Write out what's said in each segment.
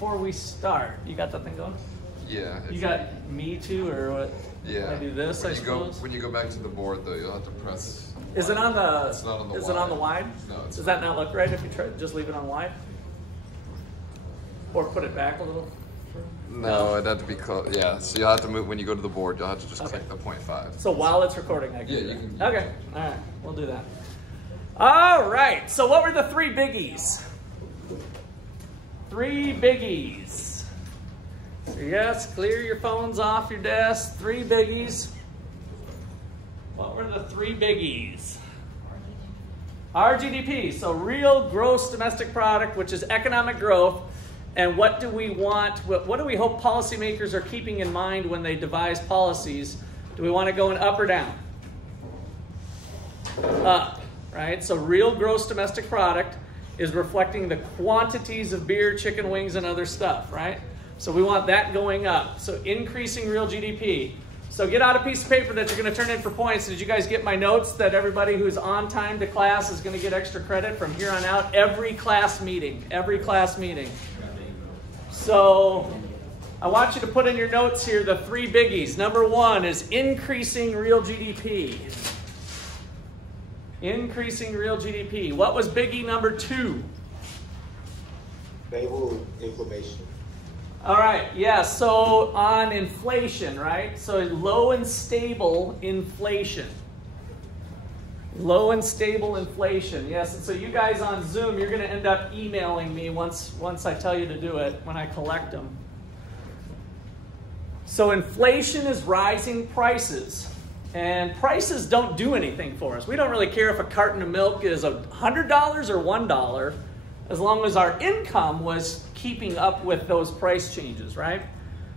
before we start. You got that thing going? Yeah. You got me too, or what? Yeah. I do this, I suppose? When you go back to the board, though, you'll have to press. Is it on the? It's not on the wide. Is it on the wide? No. Does that not look right if you try just leave it on wide? Or put it back a little? No, it'd have to be close. Yeah, so you'll have to move when you go to the board. You'll have to just click the 0.5. So while it's recording, I can. Yeah, do you that. can. Okay. All right. We'll do that. All right. So what were the 3 biggies? 3 biggies. So yes, clear your phones off your desk. 3 biggies. What were the 3 biggies? RGDP, so real gross domestic product, which is economic growth. And what do we want, what do we hope policymakers are keeping in mind when they devise policies? Do we want it going up or down? Up, right? So real gross domestic product is reflecting the quantities of beer, chicken wings, and other stuff, right? So we want that going up. So increasing real GDP. So get out a piece of paper that you're going to turn in for points. Did you guys get my notes that everybody who's on time to class is going to get extra credit from here on out? Every class meeting. Every class meeting. So I want you to put in your notes here the 3 biggies. Number 1 is increasing real GDP. Increasing real GDP. What was biggie number 2? Stable inflation. All right, yeah, so on inflation, right? So low and stable inflation. Low and stable inflation, yes. And so you guys on Zoom, you're going to end up emailing me once I tell you to do it, when I collect them. So inflation is rising prices. And prices don't do anything for us. We don't really care if a carton of milk is $100 or $1, as long as our income was keeping up with those price changes, right?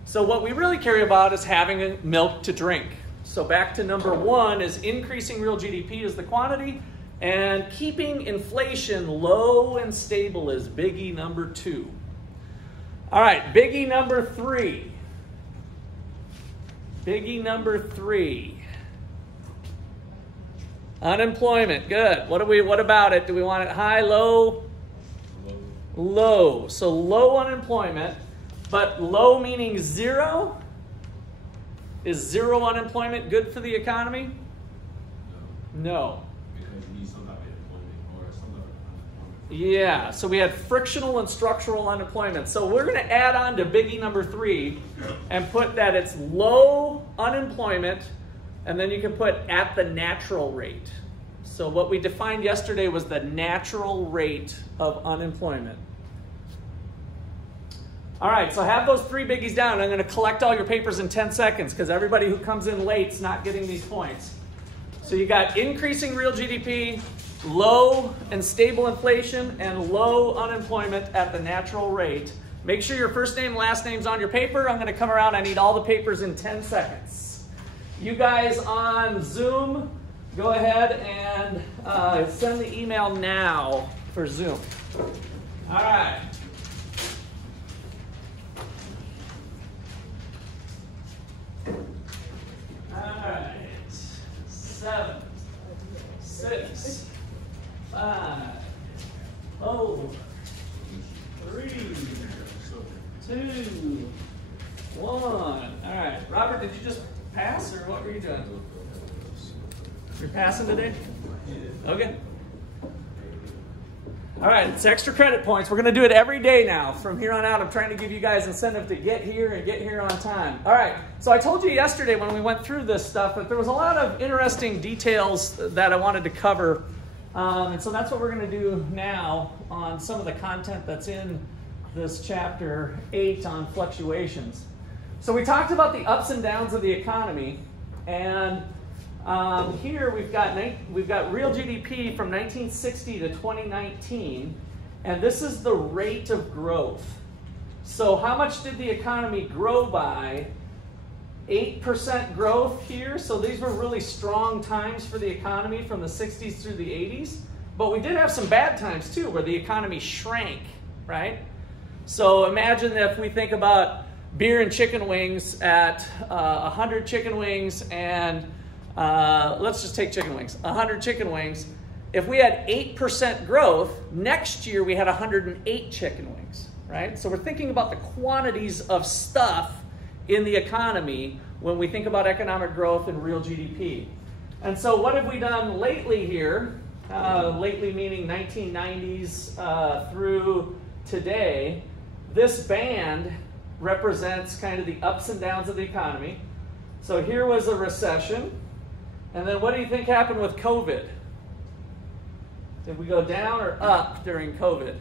So what we really care about is having milk to drink. So back to number 1 is increasing real GDP is the quantity, and keeping inflation low and stable is biggie number 2. All right, biggie number 3. Biggie number 3. Unemployment, good. What about it? Do we want it high, low? Low. So low unemployment, but low meaning 0? Is 0 unemployment good for the economy? No. Because you need some type of employment or some type of unemployment. Yeah, so we had frictional and structural unemployment. So we're going to add on to biggie number 3 and put that it's low unemployment, and then you can put at the natural rate. So what we defined yesterday was the natural rate of unemployment. All right, so have those 3 biggies down. I'm going to collect all your papers in 10 seconds because everybody who comes in late is not getting these points. So you got increasing real GDP, low and stable inflation, and low unemployment at the natural rate. Make sure your first name, last name's on your paper. I'm going to come around. I need all the papers in 10 seconds. You guys on Zoom, go ahead and send the email now for Zoom. All right. All right. 7, 6, 5, 4, 3, 2, 1. All right. Robert, did you just pass, or what were you doing? You're passing today? Okay. All right, it's extra credit points. We're going to do it every day now. From here on out, I'm trying to give you guys incentive to get here and get here on time. All right, so I told you yesterday when we went through this stuff that there was a lot of interesting details that I wanted to cover. And so that's what we're going to do now on some of the content that's in this chapter 8 on fluctuations. So we talked about the ups and downs of the economy, and here we've got real GDP from 1960 to 2019, and this is the rate of growth. So how much did the economy grow by? 8% growth here. So these were really strong times for the economy from the 60s through the 80s. But we did have some bad times too, where the economy shrank, right? So imagine if we think about beer and chicken wings at 100 chicken wings and let's just take chicken wings, 100 chicken wings. If we had 8% growth, next year we had 108 chicken wings, right? So we're thinking about the quantities of stuff in the economy when we think about economic growth and real GDP. And so what have we done lately here? Lately meaning 1990s through today. This band represents kind of the ups and downs of the economy. So here was a recession. And then what do you think happened with COVID? Did we go down or up during COVID?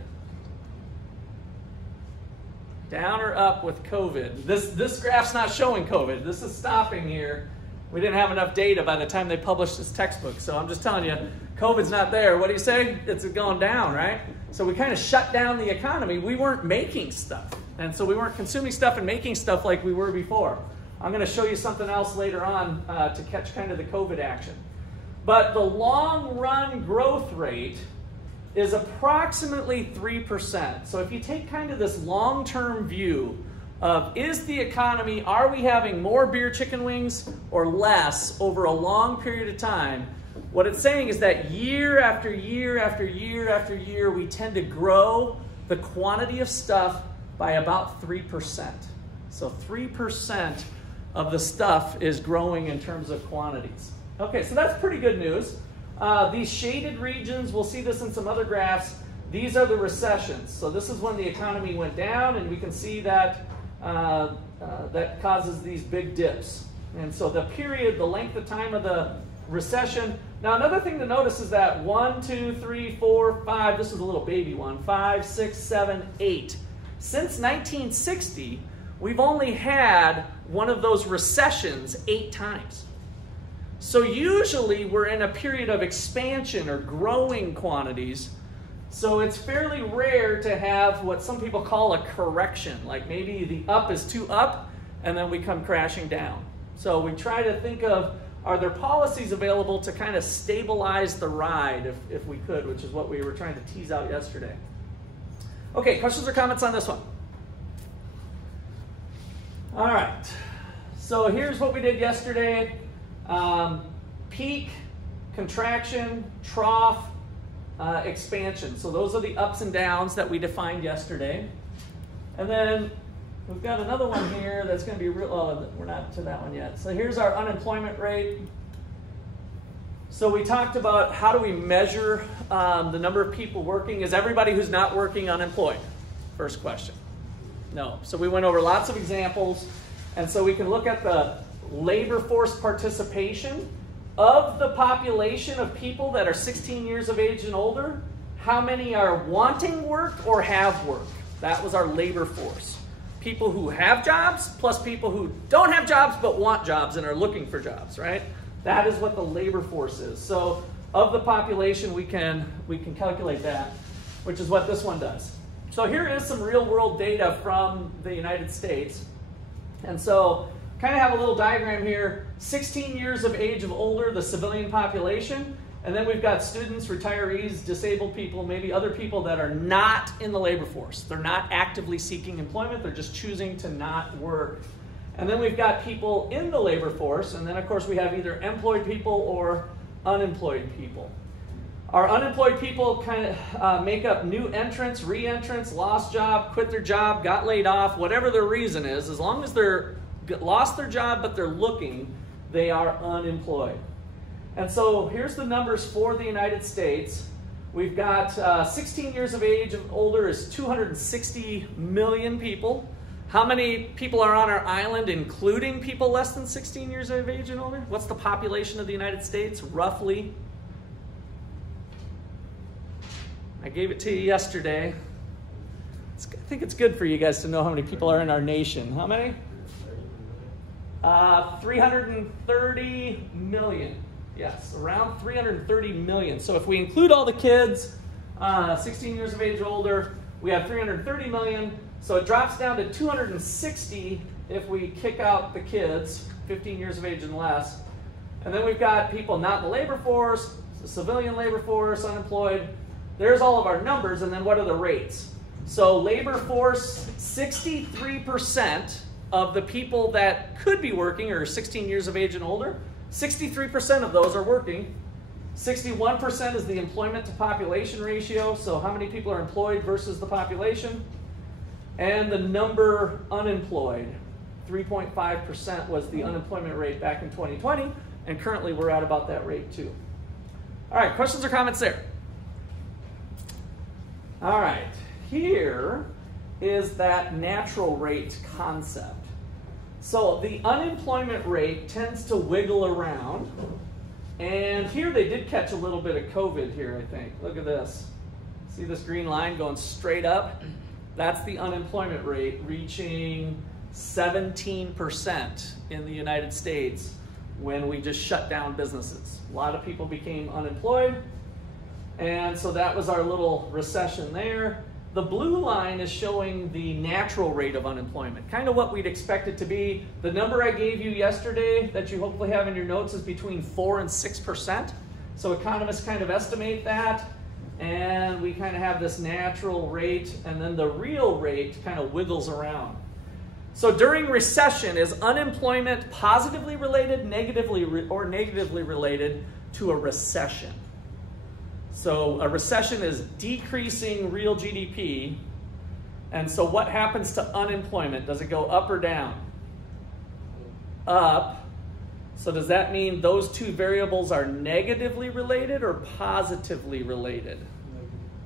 Down or up with COVID? This graph's not showing COVID. This is stopping here. We didn't have enough data by the time they published this textbook. So I'm just telling you, COVID's not there. What do you say? It's going down, right? So we kind of shut down the economy. We weren't making stuff. And so we weren't consuming stuff and making stuff like we were before. I'm going to show you something else later on to catch kind of the COVID action. But the long run growth rate is approximately 3%. So if you take kind of this long-term view of is the economy, are we having more beer chicken wings or less over a long period of time, what it's saying is that year after year after year after year, we tend to grow the quantity of stuff by about 3%. So 3% of the stuff is growing in terms of quantities. Okay, so that's pretty good news. These shaded regions, we'll see this in some other graphs, these are the recessions. So this is when the economy went down, and we can see that that causes these big dips. And so the period, the length of time of the recession. Now another thing to notice is that 1, 2, 3, 4, 5, this is a little baby one, 5, 6, 7, 8. Since 1960, we've only had one of those recessions 8 times. So usually we're in a period of expansion or growing quantities. So it's fairly rare to have what some people call a correction, like maybe the up is too up and then we come crashing down. So we try to think of, are there policies available to kind of stabilize the ride if we could, which is what we were trying to tease out yesterday. Okay, questions or comments on this one? All right, so here's what we did yesterday. Peak, contraction, trough, expansion. So those are the ups and downs that we defined yesterday. And then we've got another one here that's going to be real, oh, we're not to that one yet. So here's our unemployment rate. So we talked about how do we measure the number of people working. Is everybody who's not working unemployed? First question. No. So we went over lots of examples. And so we can look at the labor force participation of the population of people that are 16 years of age and older. How many are wanting work or have work? That was our labor force. People who have jobs plus people who don't have jobs but want jobs and are looking for jobs, right? That is what the labor force is. So of the population, we can calculate that, which is what this one does. So here is some real world data from the United States. And so kind of have a little diagram here, 16 years of age of older, the civilian population, and then we've got students, retirees, disabled people, maybe other people that are not in the labor force. They're not actively seeking employment, they're just choosing to not work. And then we've got people in the labor force, and then of course we have either employed people or unemployed people. Our unemployed people kind of make up new entrants, re-entrants, lost job, quit their job, got laid off, whatever their reason is, as long as they're lost their job but they're looking, they are unemployed. And so here's the numbers for the United States. We've got 16 years of age and older is 260 million people. How many people are on our island, including people less than 16 years of age and older? What's the population of the United States, roughly? I gave it to you yesterday. I think it's good for you guys to know how many people are in our nation. How many? 330 million. Yes, around 330 million. So if we include all the kids, 16 years of age or older, we have 330 million. So it drops down to 260 if we kick out the kids, 15 years of age and less. And then we've got people not in the labor force, the civilian labor force, unemployed. There's all of our numbers, and then what are the rates? So labor force, 63% of the people that could be working are 16 years of age and older. 63% of those are working. 61% is the employment to population ratio, so how many people are employed versus the population. And the number unemployed, 3.5% was the unemployment rate back in 2020, and currently we're at about that rate too. All right, questions or comments there? All right, here is that natural rate concept. So the unemployment rate tends to wiggle around, and here they did catch a little bit of COVID here, I think. Look at this. See this green line going straight up? That's the unemployment rate reaching 17% in the United States when we just shut down businesses. A lot of people became unemployed, and so that was our little recession there. The blue line is showing the natural rate of unemployment, kind of what we'd expect it to be. The number I gave you yesterday that you hopefully have in your notes is between 4 and 6%. So economists kind of estimate that, and we kind of have this natural rate, and then the real rate kind of wiggles around. So during recession, is unemployment positively related, negatively related to a recession? So a recession is decreasing real GDP, and so what happens to unemployment? Does it go up or down? Up. So does that mean those two variables are negatively related or positively related?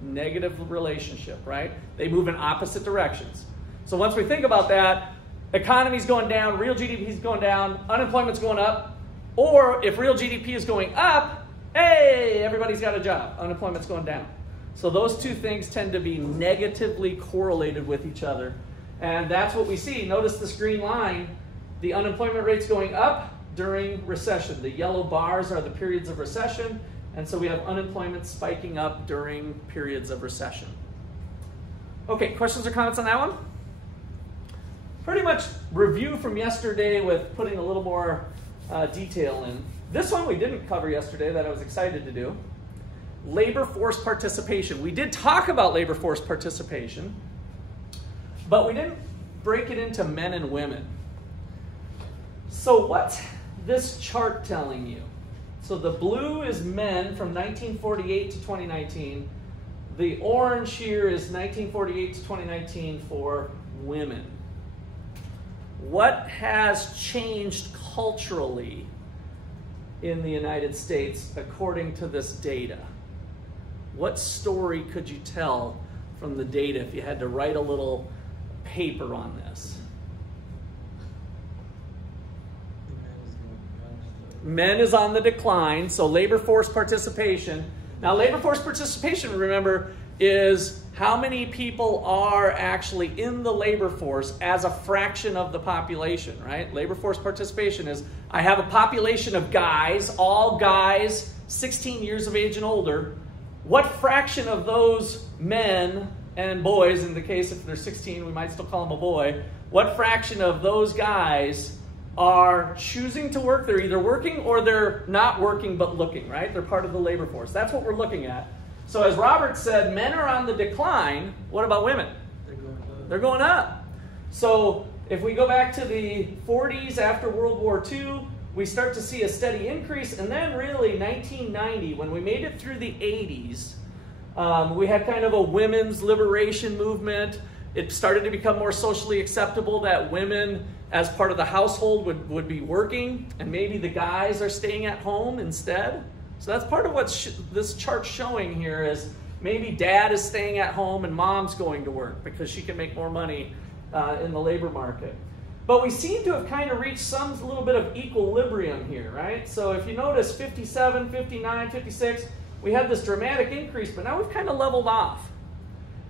Negative relationship, right? They move in opposite directions. So once we think about that, economy's going down, real GDP is going down, unemployment's going up, or if real GDP is going up, hey, everybody's got a job, unemployment's going down. So those two things tend to be negatively correlated with each other. And that's what we see. Notice this green line, the unemployment rate's going up during recession. The yellow bars are the periods of recession, and so we have unemployment spiking up during periods of recession. Okay, questions or comments on that one? Pretty much review from yesterday with putting a little more detail in. This one we didn't cover yesterday that I was excited to do. Labor force participation. We did talk about labor force participation, but we didn't break it into men and women. So what's this chart telling you? So the blue is men from 1948 to 2019. The orange here is 1948 to 2019 for women. What has changed culturally in the United States according to this data? What story could you tell from the data if you had to write a little paper on this? Men is on the decline, so labor force participation. Now labor force participation, remember, is how many people are actually in the labor force as a fraction of the population, right? Labor force participation is, I have a population of guys, all guys, 16 years of age and older. What fraction of those men and boys, in the case if they're 16, we might still call them a boy, what fraction of those guys are choosing to work? They're either working or they're not working but looking, right? They're part of the labor force. That's what we're looking at. So as Robert said, men are on the decline. What about women? They're going up. So if we go back to the 40s after World War II, we start to see a steady increase. And then really 1990, when we made it through the 80s, we had kind of a women's liberation movement. It started to become more socially acceptable that women as part of the household would be working, and maybe the guys are staying at home instead. So that's part of what this chart's showing here is maybe dad is staying at home and mom's going to work because she can make more money in the labor market. But we seem to have kind of reached some little bit of equilibrium here, right? So if you notice 57, 59, 56, we had this dramatic increase, but now we've kind of leveled off.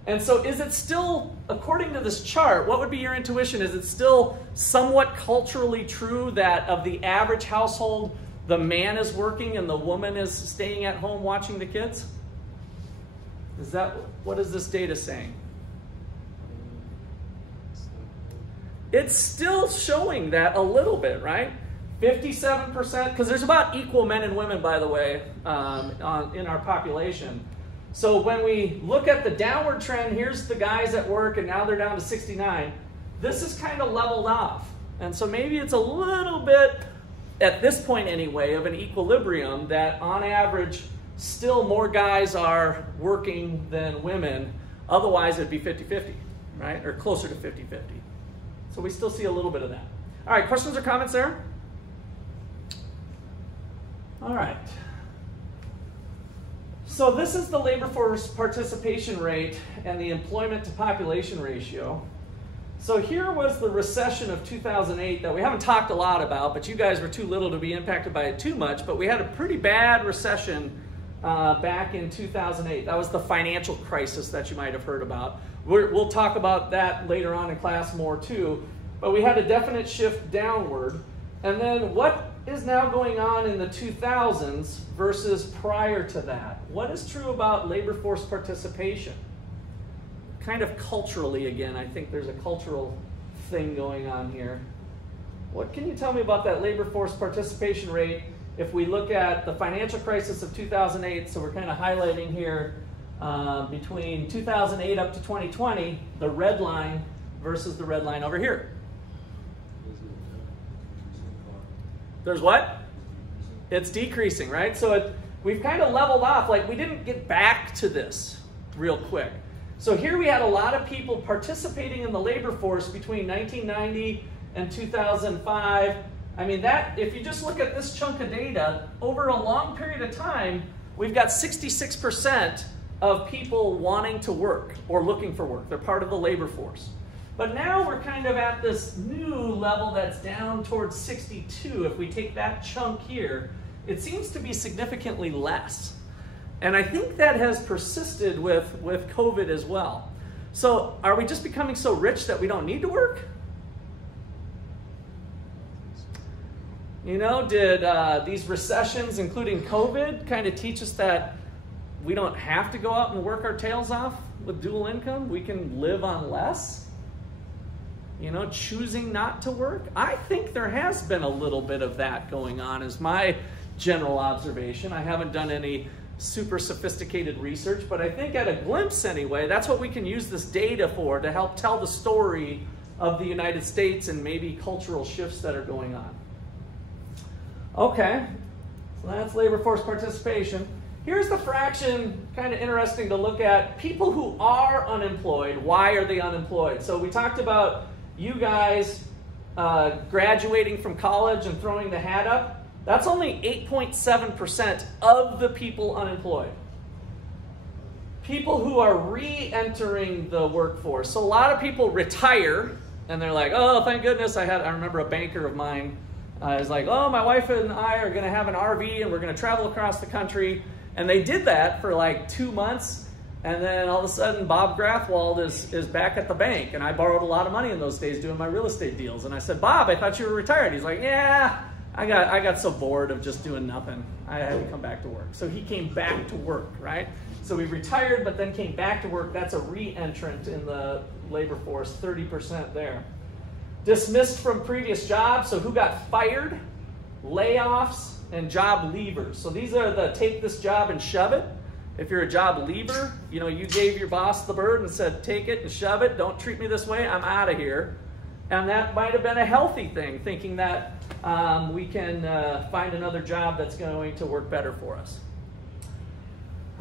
And so is it still, according to this chart, what would be your intuition? Is it still somewhat culturally true that of the average household, the man is working and the woman is staying at home watching the kids? Is that, what is this data saying? It's still showing that a little bit, right? 57%, because there's about equal men and women, by the way, in our population. So when we look at the downward trend, here's the guys at work, and now they're down to 69. This is kind of leveled off. And so maybe it's a little bit, at this point anyway, of an equilibrium that on average, still more guys are working than women. Otherwise, it'd be 50-50. right? Or closer to 50-50. So we still see a little bit of that. All right, questions or comments there? All right. So this is the labor force participation rate and the employment to population ratio. So here was the recession of 2008 that we haven't talked a lot about, but you guys were too little to be impacted by it too much, but we had a pretty bad recession back in 2008. That was the financial crisis that you might have heard about. We'll talk about that later on in class more too, but we had a definite shift downward. And then what is now going on in the 2000s versus prior to that? What is true about labor force participation? Kind of culturally again, I think there's a cultural thing going on here. What can you tell me about that labor force participation rate if we look at the financial crisis of 2008? So we're kind of highlighting here between 2008 up to 2020, the red line versus the red line over here. There's what? It's decreasing, right? So we've kind of leveled off. Like we didn't get back to this real quick. So here we had a lot of people participating in the labor force between 1990 and 2005. I mean, that, if you just look at this chunk of data, over a long period of time, we've got 66% of people wanting to work or looking for work. They're part of the labor force. But now we're kind of at this new level that's down towards 62. If we take that chunk here, it seems to be significantly less. And I think that has persisted with COVID as well. So are we just becoming so rich that we don't need to work? You know, did these recessions, including COVID, kind of teach us that we don't have to go out and work our tails off with dual income? We can live on less? You know, choosing not to work? I think there has been a little bit of that going on, is my general observation. I haven't done any super sophisticated research, but I think at a glimpse anyway, that's what we can use this data for, to help tell the story of the United States and maybe cultural shifts that are going on. Okay, so that's labor force participation. Here's the fraction, kind of interesting to look at. People who are unemployed, why are they unemployed? So we talked about you guys graduating from college and throwing the hat up. That's only 8.7% of the people unemployed. People who are re-entering the workforce. So a lot of people retire and they're like, oh, thank goodness. I remember a banker of mine is like, oh, my wife and I are going to have an RV and we're going to travel across the country. And they did that for like 2 months. And then all of a sudden, Bob Grathwold is back at the bank. And I borrowed a lot of money in those days doing my real estate deals. And I said, Bob, I thought you were retired. He's like, yeah, I got so bored of just doing nothing. I had to come back to work. So he came back to work, right? So he retired, but then came back to work. That's a re-entrant in the labor force, 30% there. Dismissed from previous jobs. So who got fired? Layoffs and job leavers. So these are the take this job and shove it. If you're a job leaver, you know, you gave your boss the bird and said, take it and shove it. Don't treat me this way. I'm out of here. And that might have been a healthy thing, thinking that we can find another job that's going to work better for us.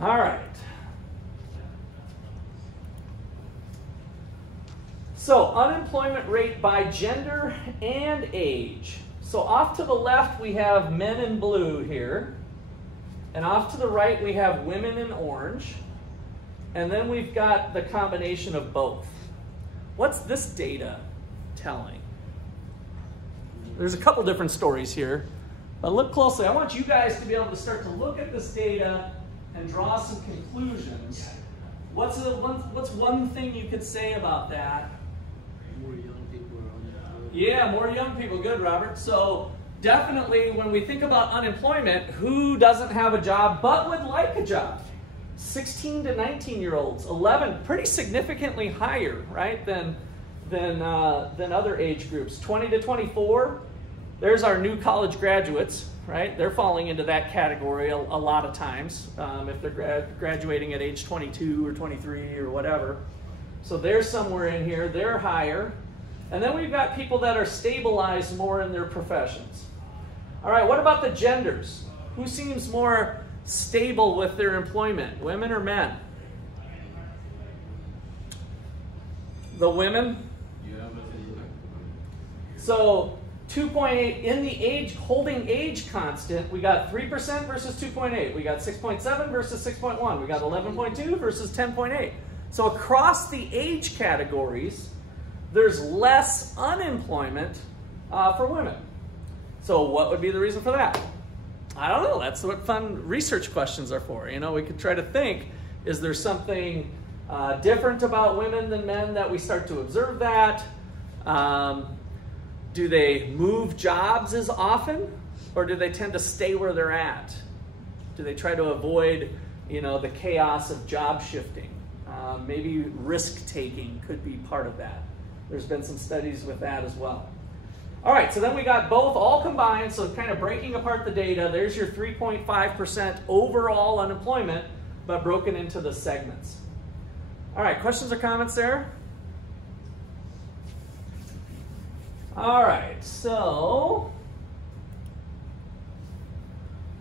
All right. So unemployment rate by gender and age. So off to the left, we have men in blue here. And off to the right, we have women in orange. And then we've got the combination of both. What's this data telling? There's a couple different stories here. But look closely. I want you guys to be able to start to look at this data and draw some conclusions. What's one thing you could say about that? More young people are unemployed. Yeah, more young people. Good, Robert. So definitely when we think about unemployment, who doesn't have a job but would like a job? 16 to 19-year-olds, 11, pretty significantly higher, right, than other age groups. 20 to 24, there's our new college graduates, right? They're falling into that category a lot of times if they're graduating at age 22 or 23 or whatever. So they're somewhere in here. They're higher. And then we've got people that are stabilized more in their professions. All right, what about the genders? Who seems more stable with their employment, women or men? The women. Yeah, but So 2.8 in the holding age constant, we got 3% versus 2.8. We got 6.7 versus 6.1. We got 11.2 versus 10.8. So across the age categories, there's less unemployment for women. So what would be the reason for that? I don't know. That's what fun research questions are for. You know, we could try to think, is there something different about women than men that we start to observe that? Do they move jobs as often, or do they tend to stay where they're at? Do they try to avoid, you know, the chaos of job shifting? Maybe risk taking could be part of that. There's been some studies with that as well. All right, so then we got both all combined, so kind of breaking apart the data. There's your 3.5% overall unemployment, but broken into the segments. All right, questions or comments there? All right, so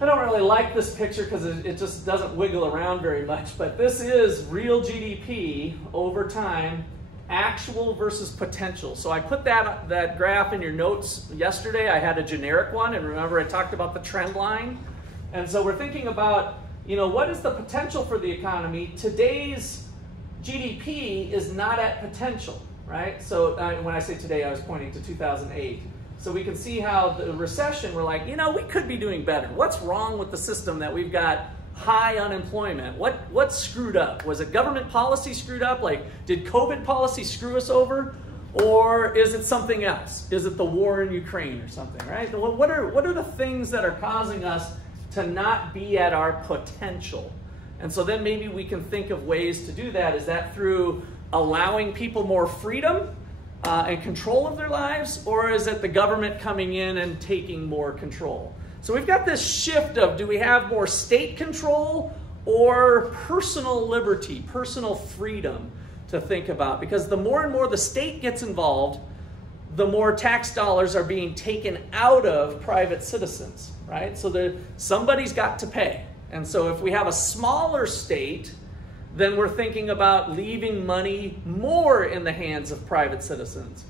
I don't really like this picture because it just doesn't wiggle around very much, but this is real GDP over time, actual versus potential. So I put that graph in your notes yesterday. I had a generic one, and remember I talked about the trend line. And so we're thinking about, you know, what is the potential for the economy? Today's GDP is not at potential. Right? So when I say today, I was pointing to 2008. So we can see how the recession, we're like, you know, we could be doing better. What's wrong with the system that we've got high unemployment? What's screwed up? Was it government policy screwed up? Like, did COVID policy screw us over? Or is it something else? Is it the war in Ukraine or something, right? What are the things that are causing us to not be at our potential? And so then maybe we can think of ways to do that. Is that through allowing people more freedom and control of their lives, or is it the government coming in and taking more control? So we've got this shift of, do we have more state control or personal liberty, personal freedom to think about? Because the more and more the state gets involved, the more tax dollars are being taken out of private citizens, right? So somebody's got to pay. And so if we have a smaller state, then we're thinking about leaving money more in the hands of private citizens.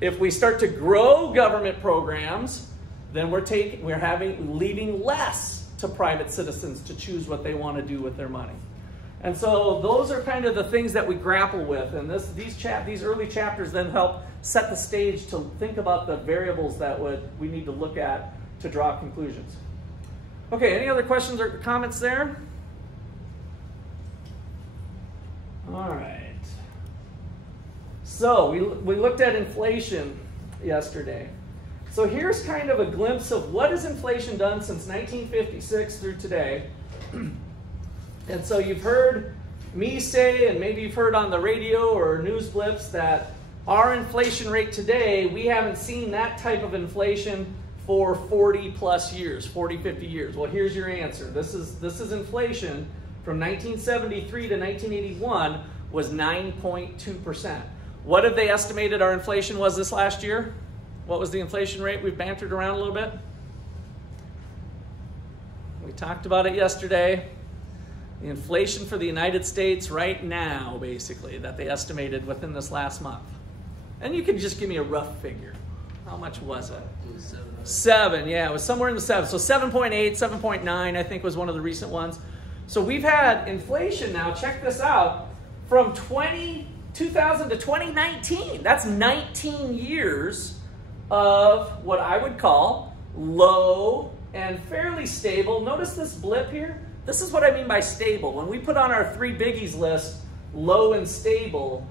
If we start to grow government programs, then we're leaving less to private citizens to choose what they want to do with their money. And so those are kind of the things that we grapple with. And these early chapters then help set the stage to think about the variables that we need to look at to draw conclusions. Okay, any other questions or comments there? All right. So we looked at inflation yesterday. So here's kind of a glimpse of what has inflation done since 1956 through today. And so you've heard me say, and maybe you've heard on the radio or news blips, that our inflation rate today, we haven't seen that type of inflation for 40 plus years, 40, 50 years. Well, here's your answer. This is inflation from 1973 to 1981 was 9.2%. What have they estimated our inflation was this last year? What was the inflation rate? We've bantered around a little bit. We talked about it yesterday. The inflation for the United States right now, basically, that they estimated within this last month. And you can just give me a rough figure. How much was it? 7, yeah, it was somewhere in the 7. So 7.8, 7.9, I think was one of the recent ones. So we've had inflation now, check this out, from 2000 to 2019. That's 19 years of what I would call low and fairly stable. Notice this blip here? This is what I mean by stable. When we put on our 3 biggies list, low and stable,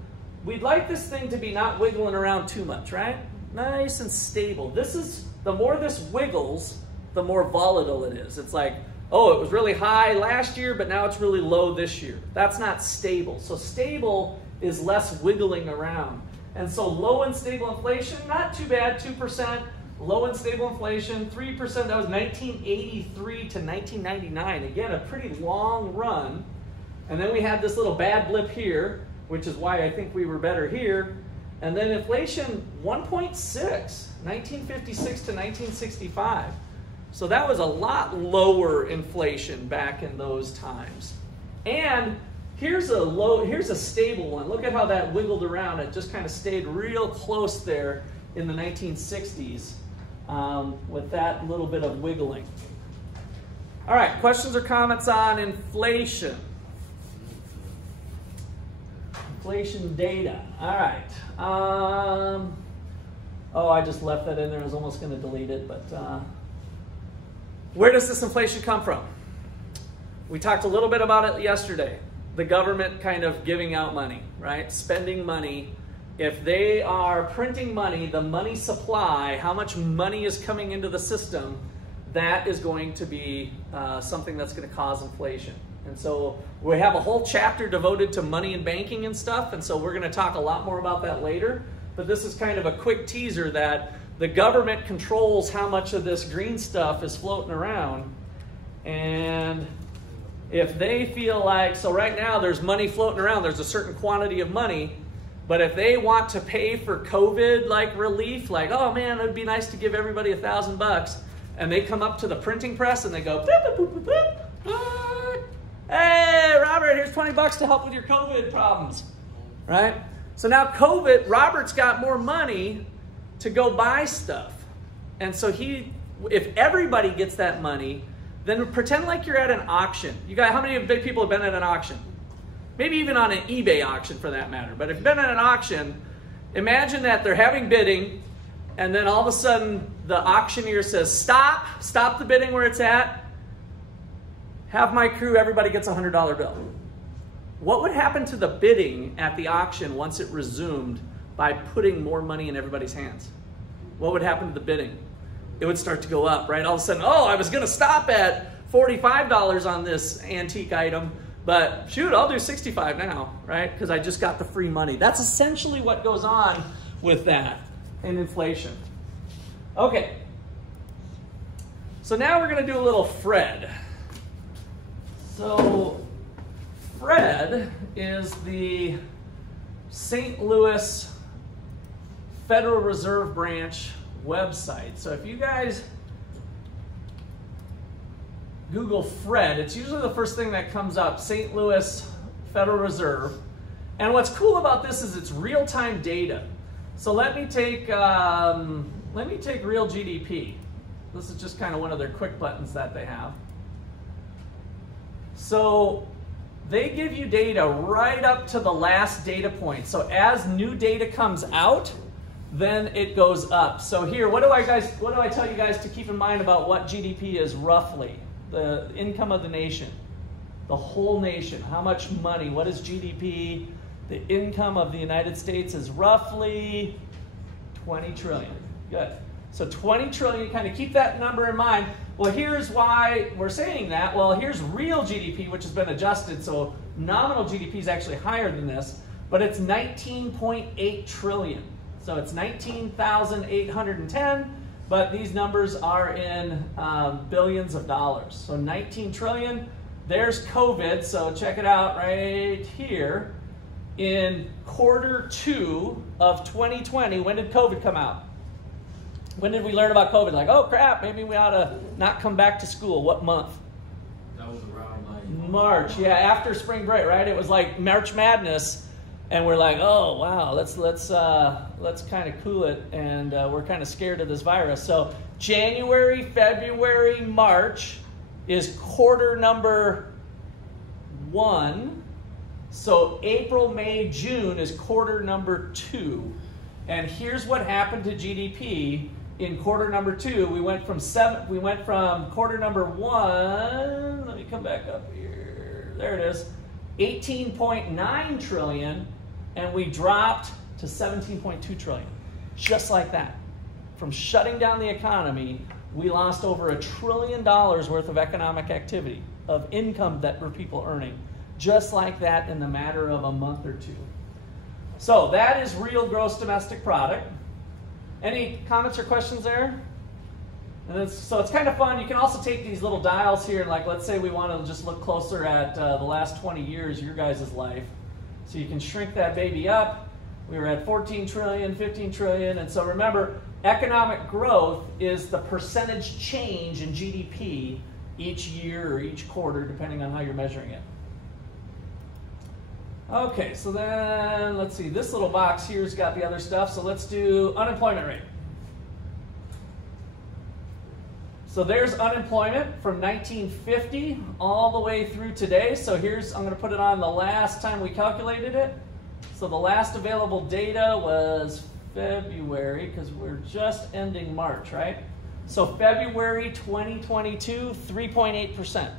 we'd like this thing to be not wiggling around too much, right? Nice and stable. The more this wiggles, the more volatile it is. It's like, oh, it was really high last year, but now it's really low this year. That's not stable. So stable is less wiggling around. And so low and stable inflation, not too bad, 2%. Low and stable inflation, 3%. That was 1983 to 1999. Again, a pretty long run. And then we had this little bad blip here, which is why I think we were better here. And then inflation, 1.6, 1956 to 1965. So that was a lot lower inflation back in those times. And Here's a stable one. Look at how that wiggled around. It just kind of stayed real close there in the 1960s with that little bit of wiggling. All right, questions or comments on inflation? Inflation data. All right. Oh, I just left that in there. I was almost going to delete it, but where does this inflation come from? We talked a little bit about it yesterday. The government kind of giving out money, right? Spending money. If they are printing money, the money supply, how much money is coming into the system, that is going to be something that's going to cause inflation. And so we have a whole chapter devoted to money and banking and stuff, and so we're going to talk a lot more about that later. But this is kind of a quick teaser that the government controls how much of this green stuff is floating around. And if they feel like, so right now there's money floating around, there's a certain quantity of money, but if they want to pay for COVID like relief, like, oh man, it would be nice to give everybody $1,000, and they come up to the printing press and they go, boop, boop, boop, boop, boop. Hey, Robert, here's $20 to help with your COVID problems, right? So now Robert's got more money to go buy stuff. And so if everybody gets that money, then pretend like you're at an auction. How many big people have been at an auction? Maybe even on an eBay auction for that matter. But if you've been at an auction, imagine that they're having bidding, and then all of a sudden the auctioneer says, stop the bidding where it's at. Have my crew, everybody gets a $100 bill. What would happen to the bidding at the auction once it resumed by putting more money in everybody's hands? What would happen to the bidding? It would start to go up, right? All of a sudden, oh, I was going to stop at $45 on this antique item, but shoot, I'll do $65 now, right? Because I just got the free money. That's essentially what goes on with that in inflation. Okay. So now we're going to do a little Fred. So Fred is the St. Louis Federal Reserve Branch website. So if you guys Google Fred, it's usually the first thing that comes up, St. Louis Federal Reserve. And what's cool about this is it's real-time data. So let me take real GDP. This is just kind of one of their quick buttons that they have. So they give you data right up to the last data point. So as new data comes out, then it goes up. So here, what do I tell you guys to keep in mind about what GDP is roughly? The income of the nation, the whole nation. How much money? What is GDP? The income of the United States is roughly 20 trillion. Good. So 20 trillion, kind of keep that number in mind. Well, here's why we're saying that. Well, here's real GDP, which has been adjusted. So nominal GDP is actually higher than this, but it's 19.8 trillion. So it's 19,810, but these numbers are in billions of dollars. So 19 trillion. There's COVID. So check it out right here. In Q2 of 2020, when did COVID come out? When did we learn about COVID? Like, oh crap, maybe we ought to not come back to school. What month? That was around like March. Yeah, after spring break, right? It was like March Madness, and we're like, oh wow, let's kind of cool it, and we're kind of scared of this virus. So January, February, March is quarter number 1. So April, May, June is quarter number 2. And here's what happened to GDP in quarter number 2. We went from quarter number 1, let me come back up here. There it is. 18.9 trillion, and we dropped to 17.2 trillion. Just like that. From shutting down the economy, we lost over $1 trillion worth of economic activity, of income that were people earning. Just like that in the matter of a month or two. So that is real gross domestic product. Any comments or questions there? So it's kind of fun. You can also take these little dials here, like let's say we want to just look closer at the last 20 years, your guys' life. So you can shrink that baby up. We were at 14 trillion, 15 trillion. And so remember, economic growth is the percentage change in GDP each year or each quarter, depending on how you're measuring it. Okay, so then let's see, this little box here's got the other stuff, so let's do unemployment rate. So there's unemployment from 1950 all the way through today. So here's, I'm going to put it on the last time we calculated it. So the last available data was February, because we're just ending March, right? So February 2022, 3.8%,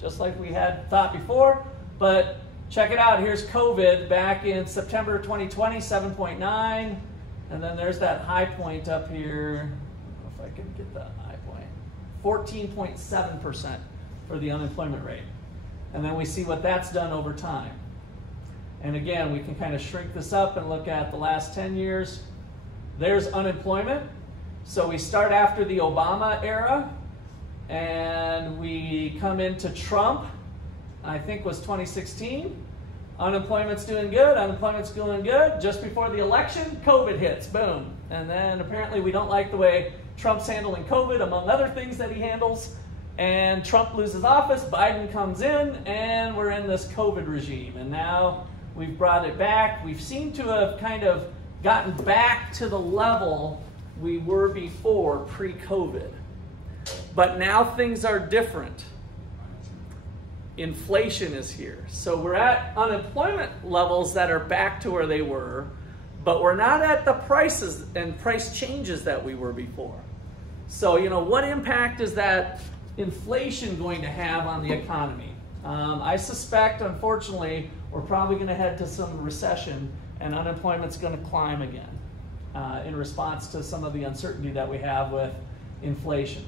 just like we had thought before. But check it out, here's COVID back in September 2020, 7.9. And then there's that high point up here. I don't know if I can get that high point. 14.7% for the unemployment rate. And then we see what that's done over time. And again, we can kind of shrink this up and look at the last 10 years. There's unemployment. So we start after the Obama era, and we come into Trump, I think was 2016. Unemployment's doing good, unemployment's doing good. Just before the election, COVID hits, boom. And then apparently we don't like the way Trump's handling COVID, among other things that he handles. And Trump loses office, Biden comes in, and we're in this COVID regime. And now we've brought it back. We've seemed to have kind of gotten back to the level we were before pre-COVID. But now things are different. Inflation is here. So we're at unemployment levels that are back to where they were, but we're not at the prices and price changes that we were before. So, you know, what impact is that inflation going to have on the economy? I suspect, unfortunately, we're probably going to head to some recession and unemployment's going to climb again in response to some of the uncertainty that we have with inflation.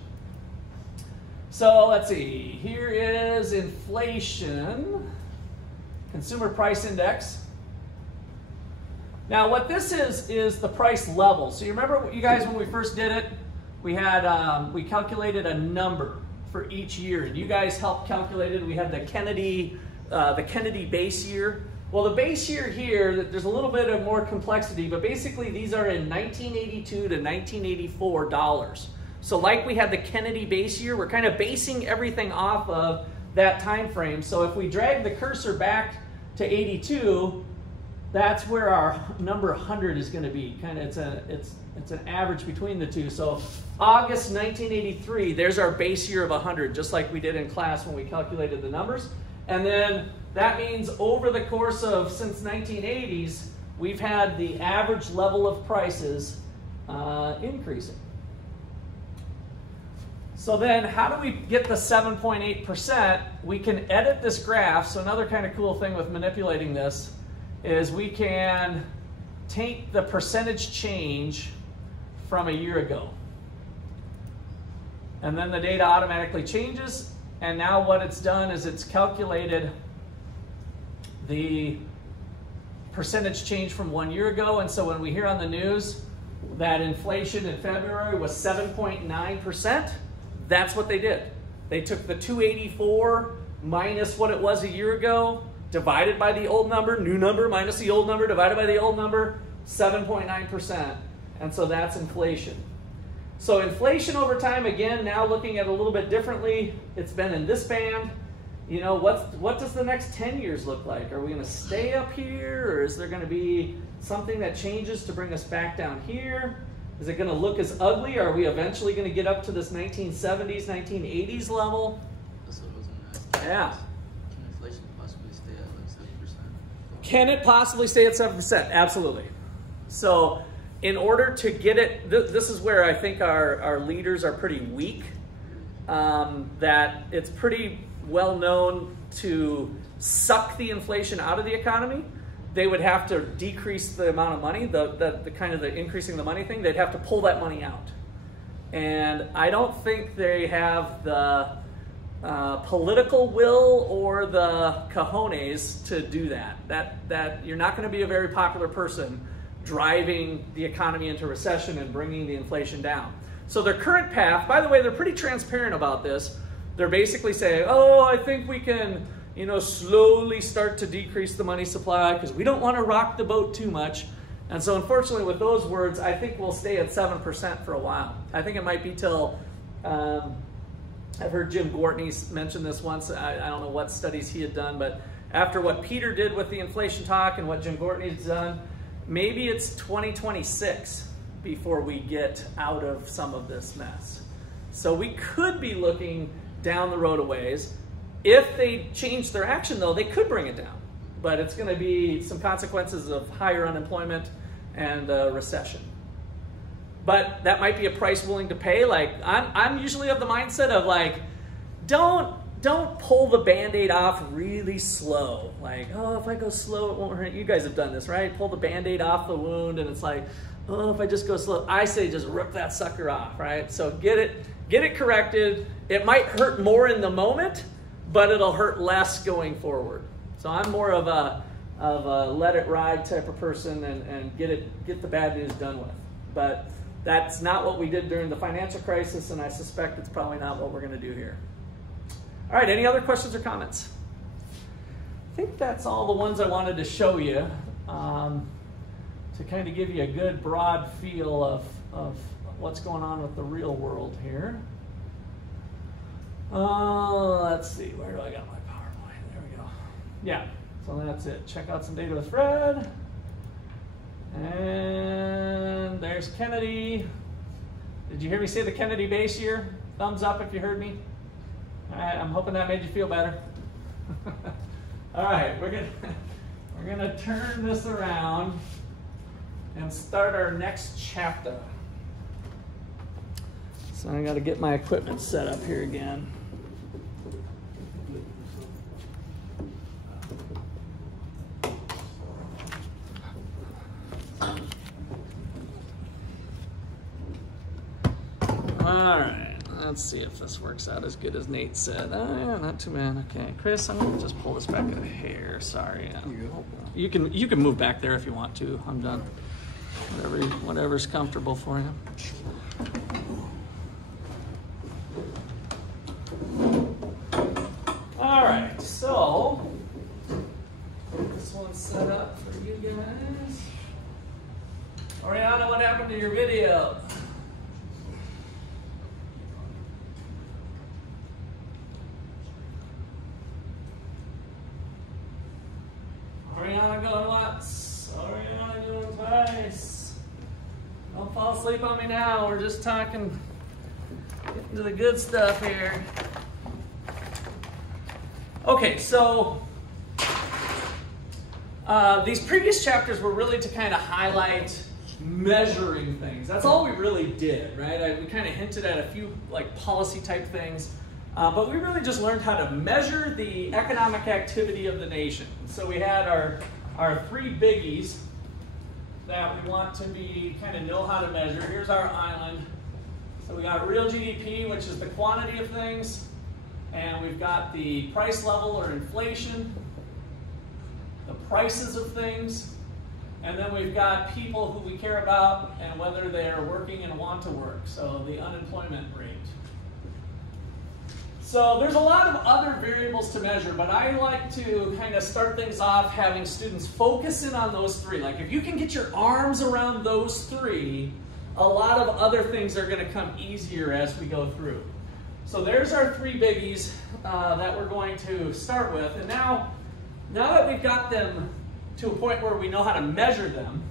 So let's see, here is inflation, consumer price index. Now what this is the price level. So you remember, you guys, when we first did it, we had we calculated a number for each year, and you guys helped calculate it. We had the Kennedy base year. Well, the base year here, there's a little bit of more complexity, but basically these are in 1982 to 1984 dollars. So like we had the Kennedy base year, we're kind of basing everything off of that time frame. So if we drag the cursor back to 82, that's where our number 100 is going to be. Kind of, it's an average between the two. So August 1983, there's our base year of 100, just like we did in class when we calculated the numbers. And then that means over the course of, since 1980s, we've had the average level of prices increasing. So then how do we get the 7.8%? We can edit this graph. So another kind of cool thing with manipulating this is we can take the percentage change from a year ago. And then the data automatically changes. And now what it's done is it's calculated the percentage change from 1 year ago. And so when we hear on the news that inflation in February was 7.9%, that's what they did. They took the 284 minus what it was a year ago, divided by the old number, new number minus the old number, divided by the old number, 7.9%. And so that's inflation. So inflation over time, again, now looking at it a little bit differently, it's been in this band. You know, what does the next 10 years look like? Are we going to stay up here, or is there going to be something that changes to bring us back down here? Is it going to look as ugly? Are we eventually going to get up to this 1970s, 1980s level? That's what I was going to ask. Yeah. Can inflation possibly stay at like 7%? Can it possibly stay at 7%? Absolutely. So in order to get it, this is where I think our leaders are pretty weak, that it's pretty well known to suck the inflation out of the economy. They would have to decrease the amount of money, the kind of the increasing the money thing. They'd have to pull that money out. And I don't think they have the political will or the cojones to do that. That you're not going to be a very popular person driving the economy into recession and bringing the inflation down. So their current path, by the way, they're pretty transparent about this. They're basically saying, oh, I think we can, you know, slowly start to decrease the money supply because we don't want to rock the boat too much. And so unfortunately with those words, I think we'll stay at 7% for a while. I think it might be till, I've heard Jim Gortney mention this once. I don't know what studies he had done, but after what Peter did with the inflation talk and what Jim Gortney's done, maybe it's 2026 before we get out of some of this mess. So we could be looking down the road a ways. If they change their action, though, they could bring it down. But it's going to be some consequences of higher unemployment and recession. But that might be a price willing to pay. Like, I'm usually of the mindset of like, don't pull the Band-Aid off really slow. Like, oh, if I go slow, it won't hurt. You guys have done this, right? Pull the Band-Aid off the wound, and it's like, oh, if I just go slow. I say just rip that sucker off, right? So get it corrected. It might hurt more in the moment, but it'll hurt less going forward. So I'm more of a let it ride type of person and get the bad news done with. But that's not what we did during the financial crisis, and I suspect it's probably not what we're going to do here. All right, any other questions or comments? I think that's all the ones I wanted to show you to kind of give you a good broad feel of what's going on with the real world here. Let's see, where do I got my PowerPoint? There we go. Yeah, so that's it. Check out some data with Fred. And there's Kennedy. Did you hear me say the Kennedy base year? Thumbs up if you heard me. All right, I'm hoping that made you feel better. All right, we're gonna turn this around and start our next chapter. So I got to get my equipment set up here again. All right, let's see if this works out as good as Nate said. Oh, yeah, not too bad. Okay, Chris, I'm gonna just pull this back a hair. Sorry. You can move back there if you want to. I'm done. Whatever's comfortable for you. All right, so this one's set up for you guys. Oriana, what happened to your video? Oriana going once. Oriana going twice. Don't fall asleep on me now. We're just talking, getting to the good stuff here. Okay, so these previous chapters were really to kind of highlight measuring things. That's all we really did, right? We kind of hinted at a few like policy type things, but we really just learned how to measure the economic activity of the nation. So we had our three biggies that we want to be kind of know how to measure. Here's our island. So we got real GDP, which is the quantity of things, and we've got the price level or inflation, the prices of things, and then we've got people who we care about and whether they are working and want to work, so the unemployment rate. So there's a lot of other variables to measure, but I like to kind of start things off having students focus in on those three. Like if you can get your arms around those three, a lot of other things are going to come easier as we go through. So there's our three biggies that we're going to start with. And now that we've got them to a point where we know how to measure them,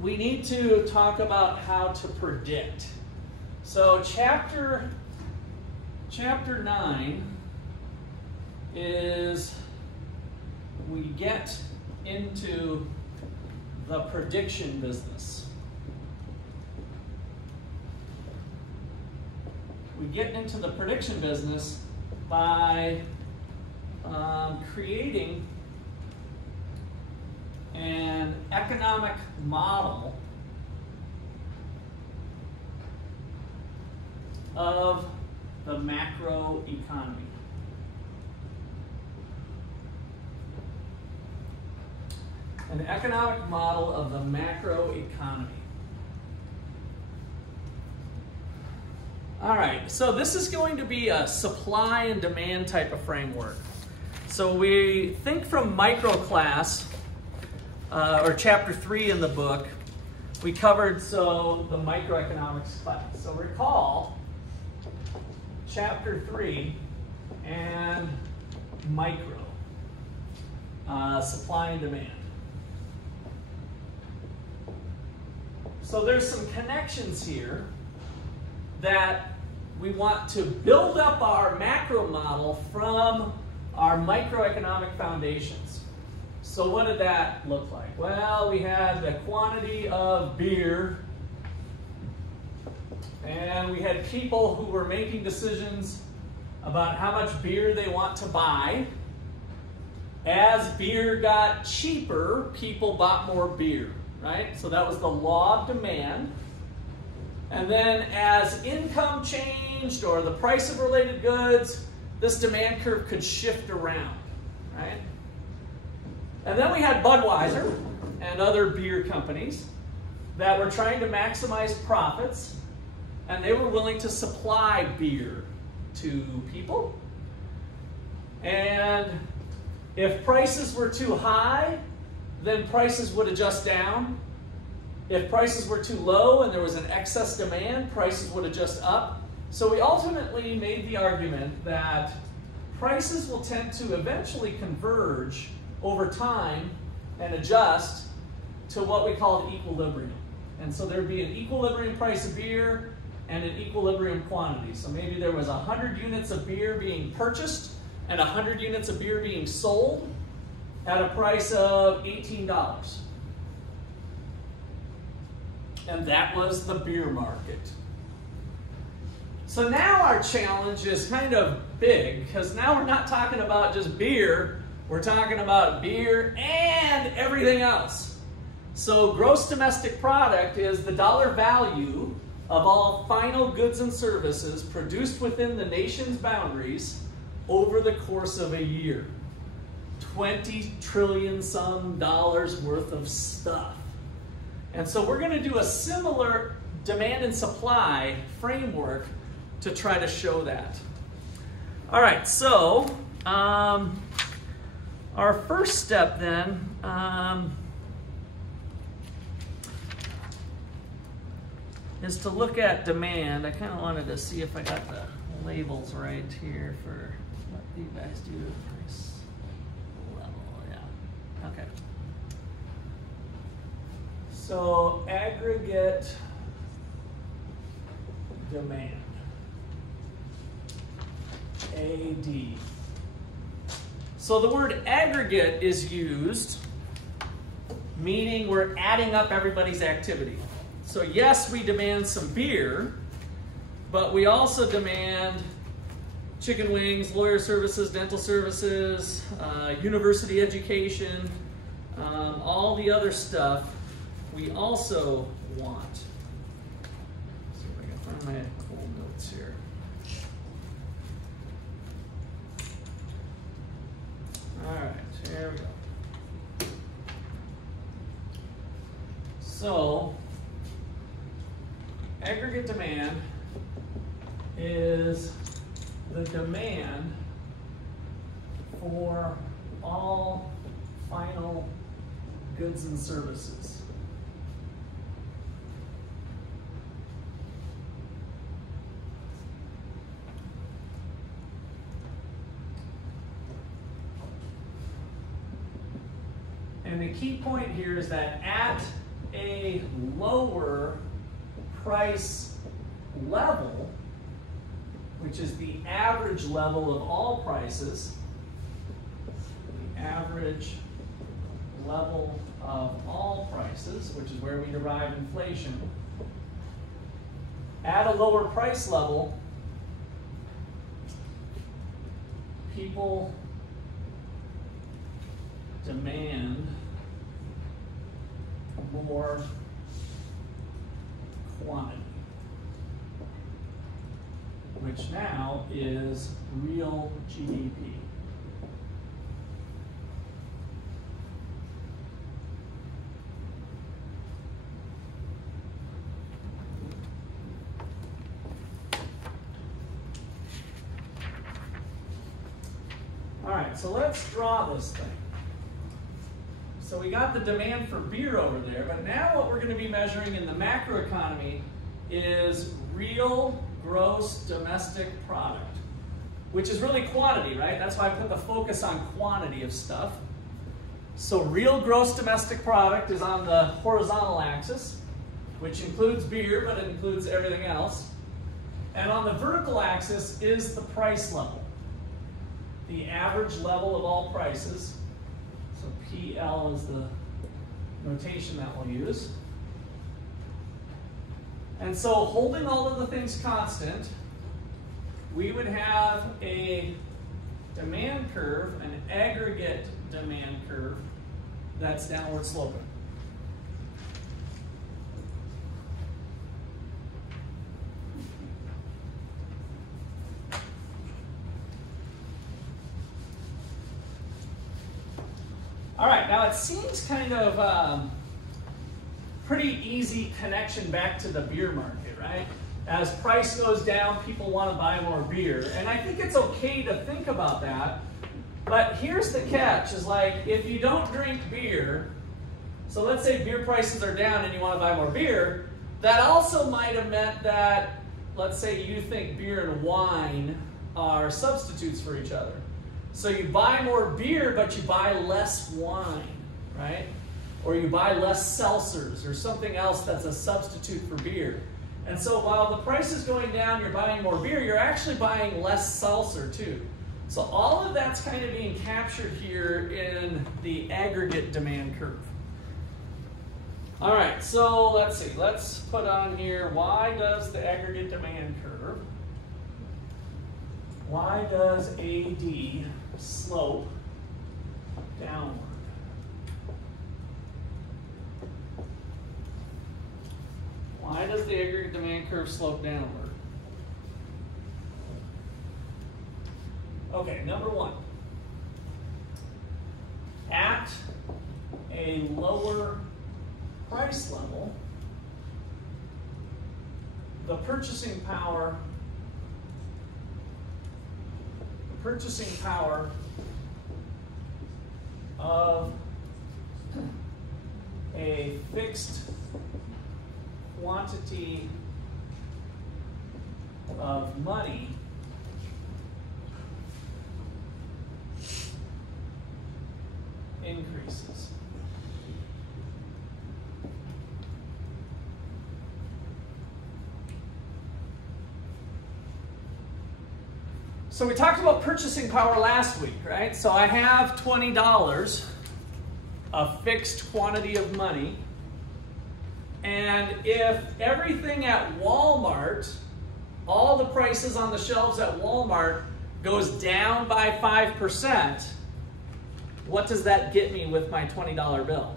we need to talk about how to predict. So chapter 9 is we get into the prediction business. We get into the prediction business by creating an economic model of the macro economy. An economic model of the macro economy. All right, so this is going to be a supply and demand type of framework. So we think from micro class, or chapter 3 in the book, we covered the microeconomics class. So recall chapter 3 and micro, supply and demand. So there's some connections here that we want to build up our macro model from our microeconomic foundations. So what did that look like? Well, we had the quantity of beer, and we had people who were making decisions about how much beer they want to buy. As beer got cheaper, people bought more beer, right? So that was the law of demand. And then as income changed or the price of related goods, this demand curve could shift around, right? And then we had Budweiser and other beer companies that were trying to maximize profits, and they were willing to supply beer to people. And if prices were too high, then prices would adjust down. If prices were too low and there was an excess demand, prices would adjust up. So we ultimately made the argument that prices will tend to eventually converge over time and adjust to what we call equilibrium. And so there'd be an equilibrium price of beer and an equilibrium quantity. So maybe there was 100 units of beer being purchased and 100 units of beer being sold at a price of $18. And that was the beer market. So now our challenge is kind of big, because now we're not talking about just beer, we're talking about beer and everything else. So gross domestic product is the dollar value of all final goods and services produced within the nation's boundaries over the course of a year. 20 trillion some dollars worth of stuff. And so we're going to do a similar demand and supply framework to try to show that. All right, so our first step then is to look at demand. I kind of wanted to see if I got the labels right here for what you guys do. Price level, yeah. Okay. So aggregate demand, AD. So the word aggregate is used, meaning we're adding up everybody's activity. So yes, we demand some beer, but we also demand chicken wings, lawyer services, dental services, university education, all the other stuff we also want. Let's see if I can find my cool notes here. All right, here we go. So, aggregate demand is the demand for all final goods and services. And the key point here is that at a lower price level, which is the average level of all prices, the average level of all prices, which is where we derive inflation, at a lower price level, people demand more quantity, which now is real GDP. All right, so let's draw this thing. So we got the demand for beer over there, but now what we're going to be measuring in the macroeconomy is real gross domestic product. which is really quantity, right? That's why I put the focus on quantity of stuff. So real gross domestic product is on the horizontal axis, which includes beer, but it includes everything else. And on the vertical axis is the price level, the average level of all prices. So PL is the notation that we'll use. And so holding all of the things constant, we would have a demand curve, an aggregate demand curve that's downward sloping. All right, now it seems kind of pretty easy connection back to the beer market, right? As price goes down, people want to buy more beer. And I think it's okay to think about that. But here's the catch, is like, if you don't drink beer, so let's say beer prices are down and you want to buy more beer, that also might have meant that, let's say you think beer and wine are substitutes for each other. So you buy more beer, but you buy less wine, right? Or you buy less seltzers or something else that's a substitute for beer. And so while the price is going down, you're buying more beer, you're actually buying less seltzer too. So all of that's kind of being captured here in the aggregate demand curve. All right, so let's see. Let's put on here, why does the aggregate demand curve, why does AD slope downward? Why does the aggregate demand curve slope downward? Okay, number one. At a lower price level, the purchasing power of a fixed quantity of money increases. So we talked about purchasing power last week, right? So I have $20, a fixed quantity of money. And if everything at Walmart, all the prices on the shelves at Walmart goes down by 5%, what does that get me with my $20 bill?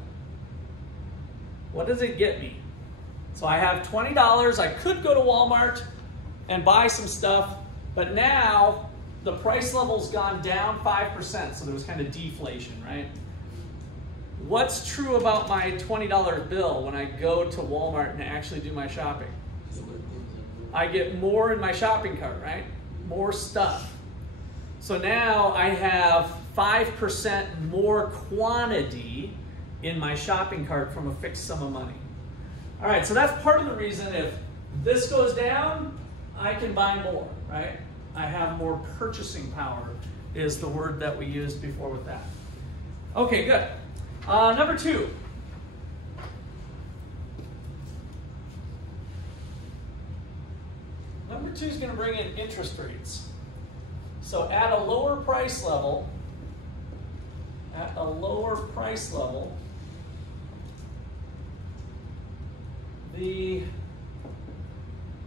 What does it get me? So I have $20, I could go to Walmart and buy some stuff, but now the price level's gone down 5%, so there was kind of deflation, right? What's true about my $20 bill when I go to Walmart and actually do my shopping? I get more in my shopping cart, right? More stuff. So now I have 5% more quantity in my shopping cart from a fixed sum of money. All right, so that's part of the reason if this goes down, I can buy more, right? I have more purchasing power is the word that we used before with that. Okay, good. Number two. Number two is going to bring in interest rates. So at a lower price level, the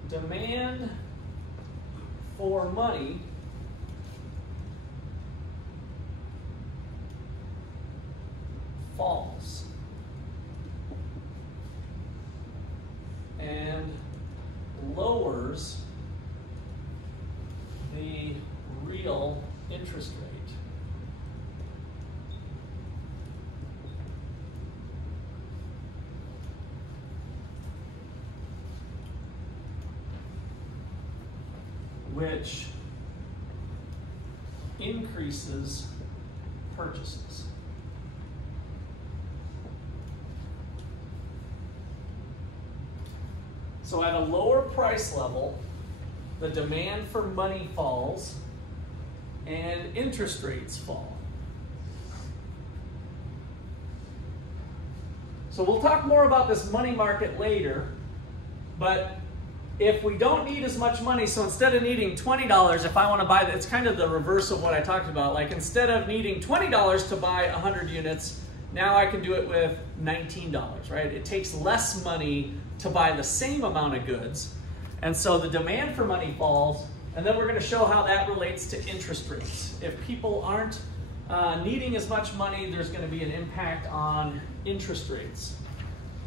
demand for money falls and lowers the real interest rate. Which increases purchases. So at a lower price level, the demand for money falls, and interest rates fall. So we'll talk more about this money market later, but if we don't need as much money, so instead of needing $20, if I want to buy that, it's kind of the reverse of what I talked about. Like instead of needing $20 to buy 100 units, now I can do it with $19, right? It takes less money to buy the same amount of goods. And so the demand for money falls, and then we're going to show how that relates to interest rates. If people aren't needing as much money, there's going to be an impact on interest rates.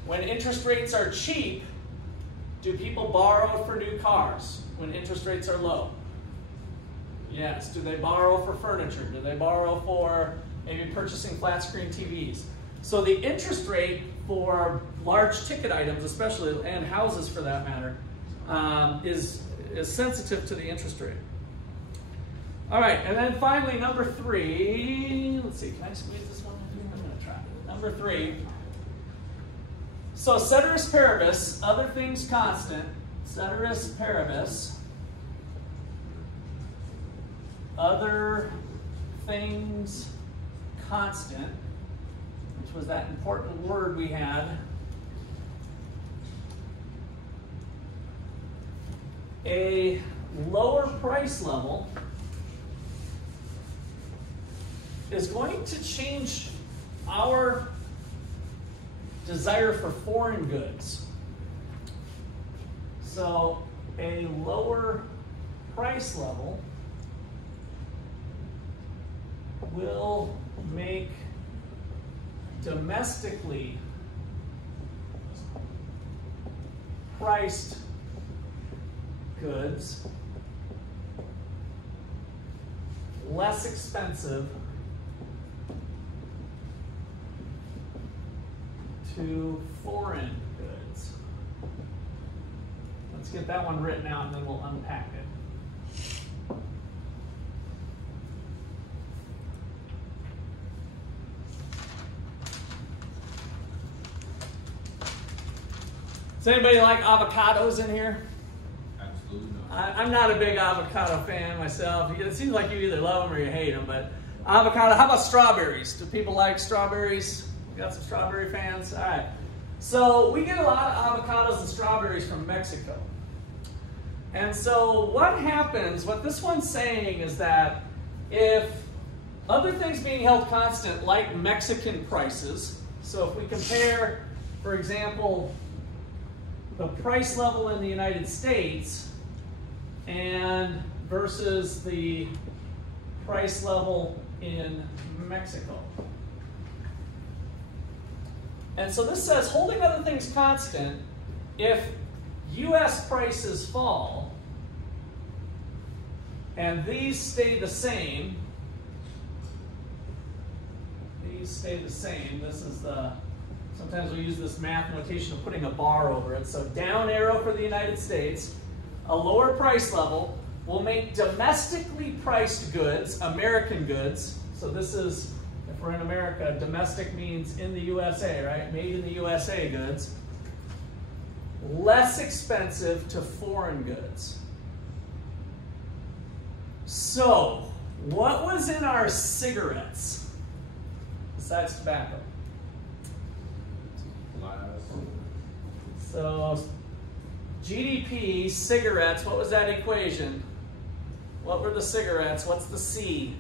When interest rates are cheap, do people borrow for new cars when interest rates are low? Yes. Do they borrow for furniture? Do they borrow for maybe purchasing flat screen TVs? So the interest rate for large ticket items, especially, and houses for that matter, is sensitive to the interest rate. All right, and then finally, number 3. Let's see, can I squeeze this one in here? I'm going to try. Number 3. So ceteris paribus, other things constant. Ceteris paribus, other things constant, which was that important word we had. A lower price level is going to change our desire for foreign goods. So a lower price level will make domestically priced goods less expensive to foreign goods. Let's get that one written out and then we'll unpack it. Does anybody like avocados in here? Absolutely not. I'm not a big avocado fan myself. It seems like you either love them or you hate them, but avocado, how about strawberries? Do people like strawberries? We got some strawberry fans? All right. So we get a lot of avocados and strawberries from Mexico. And so what happens, what this one's saying is that if other things being held constant, like Mexican prices, so if we compare, for example, the price level in the United States and versus the price level in Mexico. And so this says, holding other things constant, if US prices fall and these stay the same, this is the, sometimes we use this math notation of putting a bar over it. So down arrow for the United States, a lower price level will make domestically priced goods, American goods. So this is, if we're in America, domestic means in the USA, right? Made in the USA goods. Less expensive to foreign goods. So, what was in our cigarettes besides tobacco? So, GDP, cigarettes, what was that equation? What were the cigarettes? What's the C?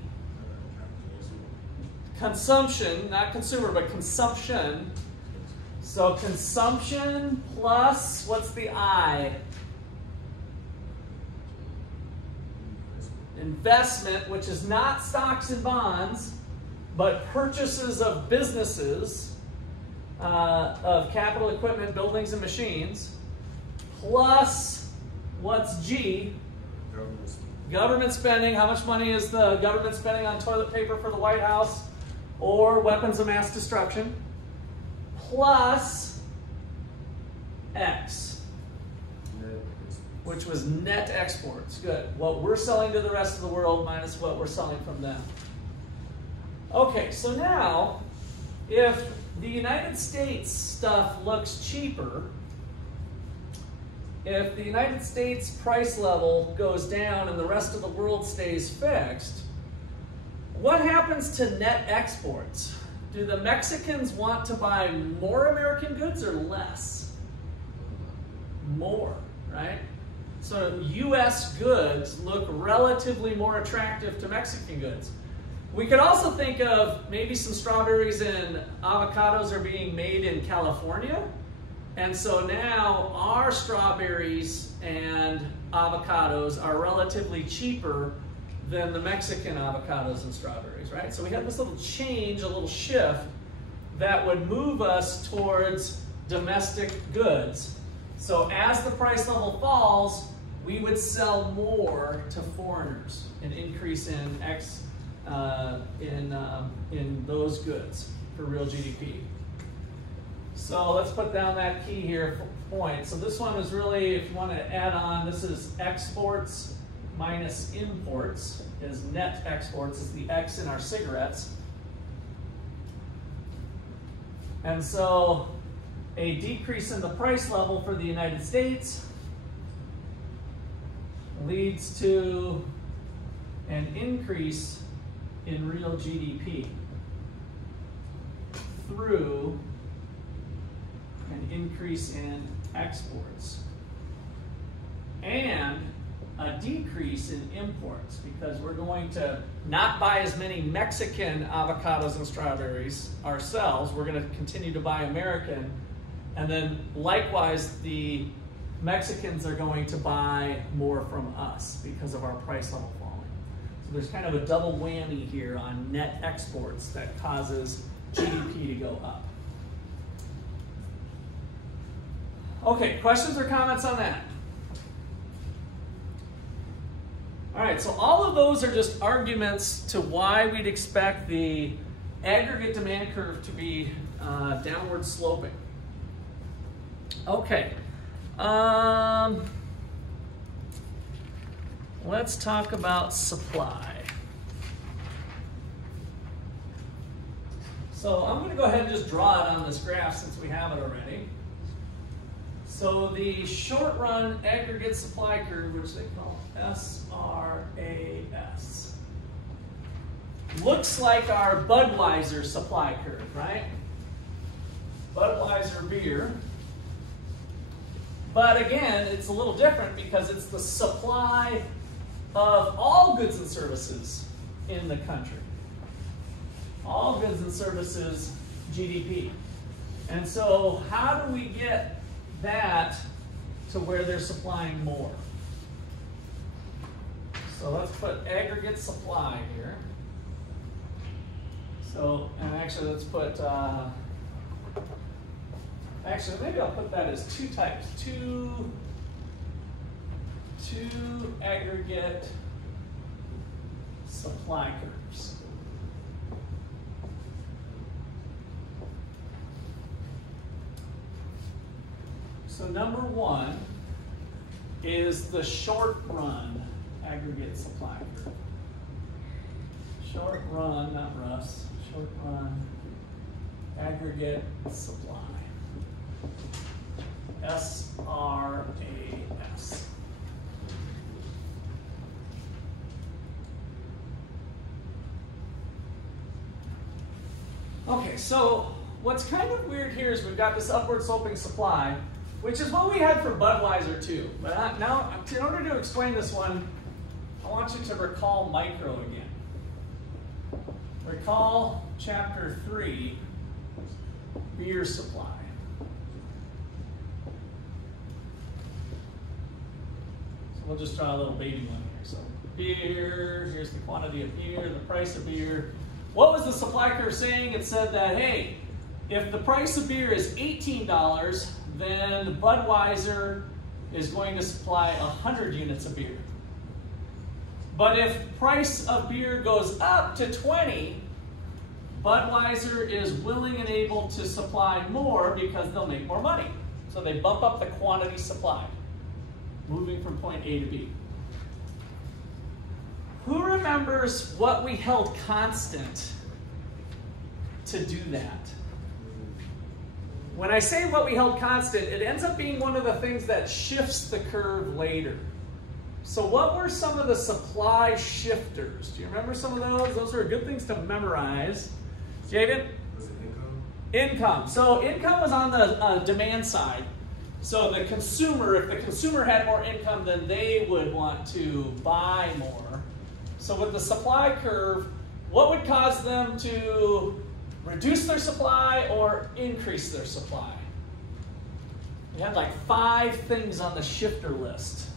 Consumption, not consumer, but consumption. So consumption plus, what's the I? Investment, which is not stocks and bonds, but purchases of businesses, of capital equipment, buildings and machines, plus, what's G? Government spending. How much money is the government spending on toilet paper for the White House or weapons of mass destruction? Plus X, which was net exports. Good. What we're selling to the rest of the world minus what we're selling from them. Okay, so now, if the United States stuff looks cheaper, if the United States price level goes down and the rest of the world stays fixed, what happens to net exports? Do the Mexicans want to buy more American goods or less? More, right? So US goods look relatively more attractive to Mexican goods. We could also think of maybe some strawberries and avocados are being made in California. And so now our strawberries and avocados are relatively cheaper than the Mexican avocados and strawberries, right? So we have this little change, a little shift that would move us towards domestic goods. So as the price level falls, we would sell more to foreigners, an increase in in those goods for real GDP. So let's put down that key here, point. So this one is really, if you want to add on, this is exports minus imports, is net exports, is the X in our cigarettes. And so a decrease in the price level for the United States leads to an increase in real GDP through an increase in exports and a decrease in imports, because we're going to not buy as many Mexican avocados and strawberries ourselves. We're going to continue to buy American, and then likewise the Mexicans are going to buy more from us because of our price level falling. So there's kind of a double whammy here on net exports that causes GDP to go up. Okay, questions or comments on that? All right, so all of those are just arguments to why we'd expect the aggregate demand curve to be downward sloping. Okay, let's talk about supply. So I'm going to go ahead and just draw it on this graph since we have it already. So the short run aggregate supply curve, which they call SRAS, looks like our Budweiser supply curve, right? Budweiser beer. But again, it's a little different because it's the supply of all goods and services in the country. All goods and services GDP. And so how do we get that to where they're supplying more? So let's put aggregate supply here. So, and actually let's put, actually maybe I'll put that as two types. Two aggregate supply curves. So number one is the short run aggregate supply curve. Short run, not Russ, short run aggregate supply. SRAS. Okay, so what's kind of weird here is we've got this upward sloping supply, which is what we had for Budweiser too. But now, in order to explain this one, I want you to recall micro again. Recall chapter 3, beer supply. So we'll just draw a little baby one here. So beer, here's the quantity of beer, the price of beer. What was the supply curve saying? It said that, hey, if the price of beer is $18, then Budweiser is going to supply 100 units of beer. But if price of beer goes up to 20, Budweiser is willing and able to supply more because they'll make more money. So they bump up the quantity supplied, moving from point A to B. Who remembers what we held constant to do that? When I say what we held constant, it ends up being one of the things that shifts the curve later. So what were some of the supply shifters? Do you remember some of those? Those are good things to memorize. Jaden? Was it income? Income. So income was on the demand side. So the consumer, if the consumer had more income, then they would want to buy more. So with the supply curve, what would cause them to reduce their supply or increase their supply? We had like 5 things on the shifter list.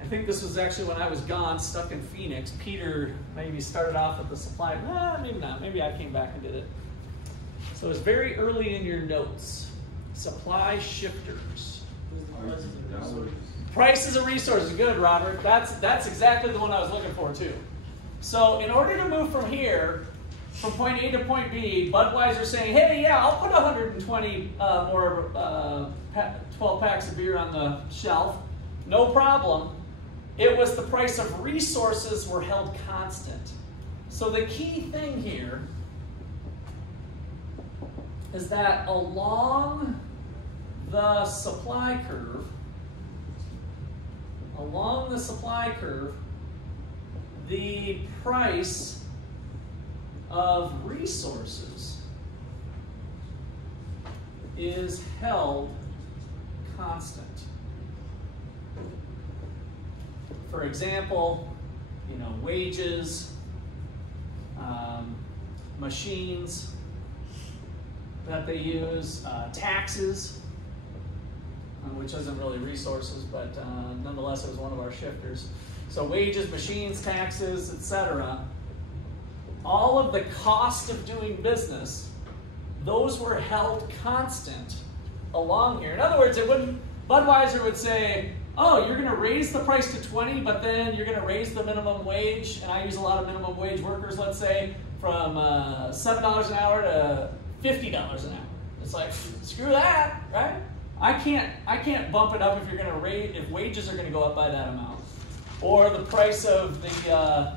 I think this was actually when I was gone, stuck in Phoenix. Peter maybe started off with the supply. Maybe not. Maybe I came back and did it. So it was very early in your notes. Supply shifters. Prices of resources. Good, Robert. That's exactly the one I was looking for too. So in order to move from here, from point A to point B, Budweiser saying, hey, yeah, I'll put 120 more 12 packs of beer on the shelf. No problem. It was the price of resources were held constant. So the key thing here is that along the supply curve, the price of resources is held constant. For example, wages, machines that they use, taxes, which isn't really resources, but nonetheless it was one of our shifters. So wages, machines, taxes, etc. All of the cost of doing business, those were held constant along here. In other words, Budweiser would say, oh, you're going to raise the price to 20, but then you're going to raise the minimum wage, and I use a lot of minimum wage workers, let's say, from $7 an hour to $50 an hour. It's like, screw that, right? I can't bump it up if you're going to raise, if wages are going to go up by that amount. Or the price of the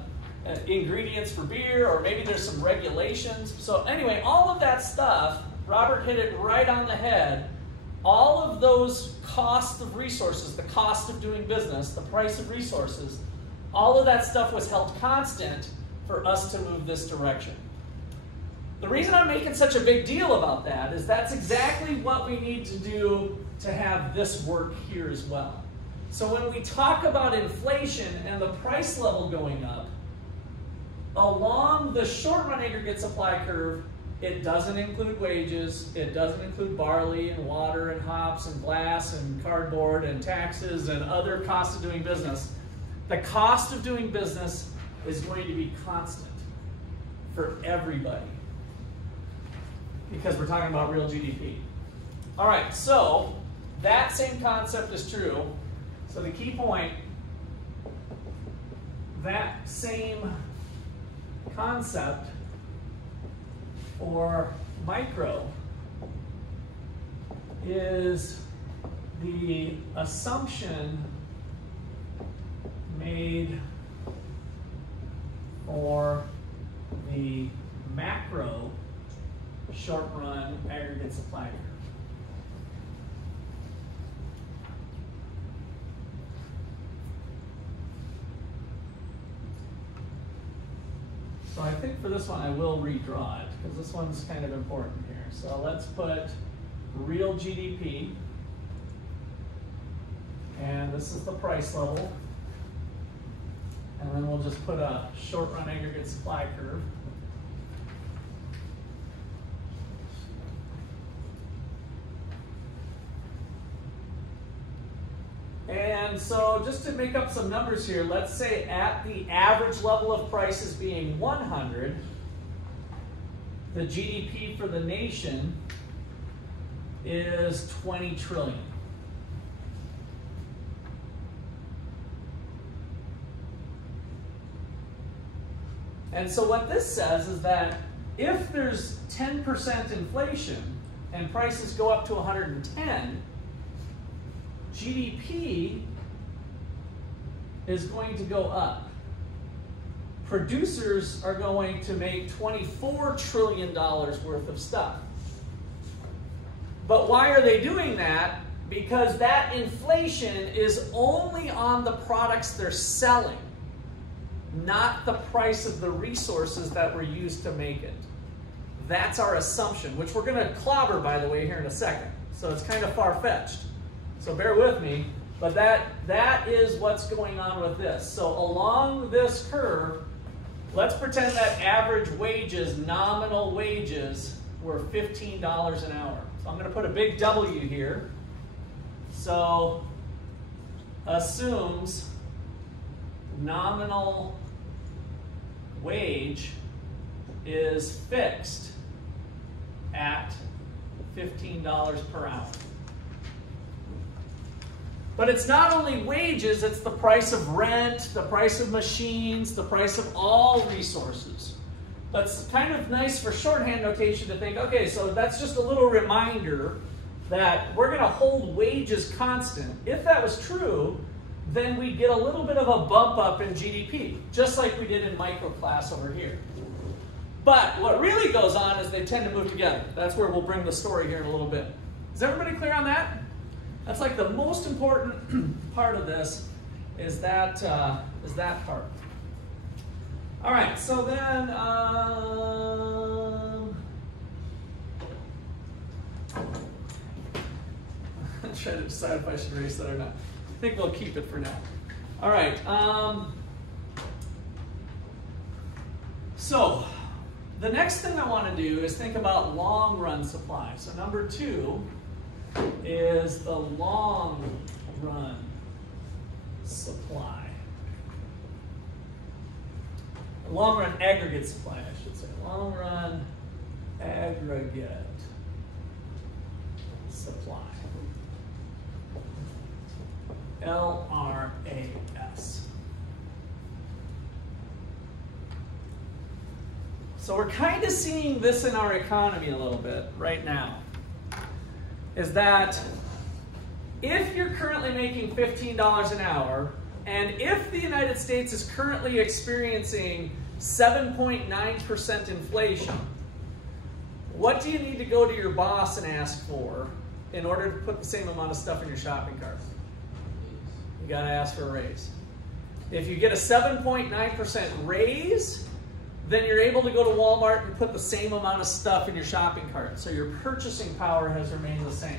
ingredients for beer, or maybe there's some regulations. So anyway, all of that stuff, Robert hit it right on the head. All of those costs of resources, the cost of doing business, the price of resources, all of that stuff was held constant for us to move this direction. The reason I'm making such a big deal about that is that's exactly what we need to do to have this work here as well. So when we talk about inflation and the price level going up, along the short-run aggregate supply curve, it doesn't include wages, it doesn't include barley and water and hops and glass and cardboard and taxes and other costs of doing business. The cost of doing business is going to be constant for everybody because we're talking about real GDP. All right, so that same concept is true. So the key point, that same concept for micro is the assumption made for the macro short-run aggregate supply curve. So I think for this one I will redraw it because this one's kind of important here. So let's put real GDP, and this is the price level, and then we'll just put a short-run aggregate supply curve. And so just to make up some numbers here, let's say at the average level of prices being 100, the GDP for the nation is 20 trillion. And so what this says is that if there's 10% inflation and prices go up to 110, GDP is going to go up. Producers are going to make $24 trillion worth of stuff. But why are they doing that because that inflation is only on the products they're selling, not the price of the resources that were used to make it. That's our assumption, which we're going to clobber, by the way, here in a second. So it's kind of far-fetched. So bear with me. But that is what's going on with this. So along this curve, let's pretend that average wages, nominal wages, were $15 an hour. So I'm going to put a big W here. So assumes nominal wage is fixed at $15 per hour. But it's not only wages, it's the price of rent, the price of machines, the price of all resources. That's kind of nice for shorthand notation to think, okay, so that's just a little reminder that we're going to hold wages constant. If that was true, then we'd get a little bit of a bump up in GDP, just like we did in microclass over here. But what really goes on is they tend to move together. That's where we'll bring the story here in a little bit. Is everybody clear on that? That's like the most important part of this is that part. All right, so then I'm trying to decide if I should erase that or not. I think we'll keep it for now. All right. So the next thing I want to do is think about long run supply. So number 2 is the long run supply. Long run aggregate supply, I should say. Long run aggregate supply. LRAS. So we're kind of seeing this in our economy a little bit right now. Is that if you're currently making $15 an hour, and if the United States is currently experiencing 7.9% inflation, what do you need to go to your boss and ask for in order to put the same amount of stuff in your shopping cart? You got to ask for a raise. If you get a 7.9% raise, then you're able to go to Walmart and put the same amount of stuff in your shopping cart. So your purchasing power has remained the same.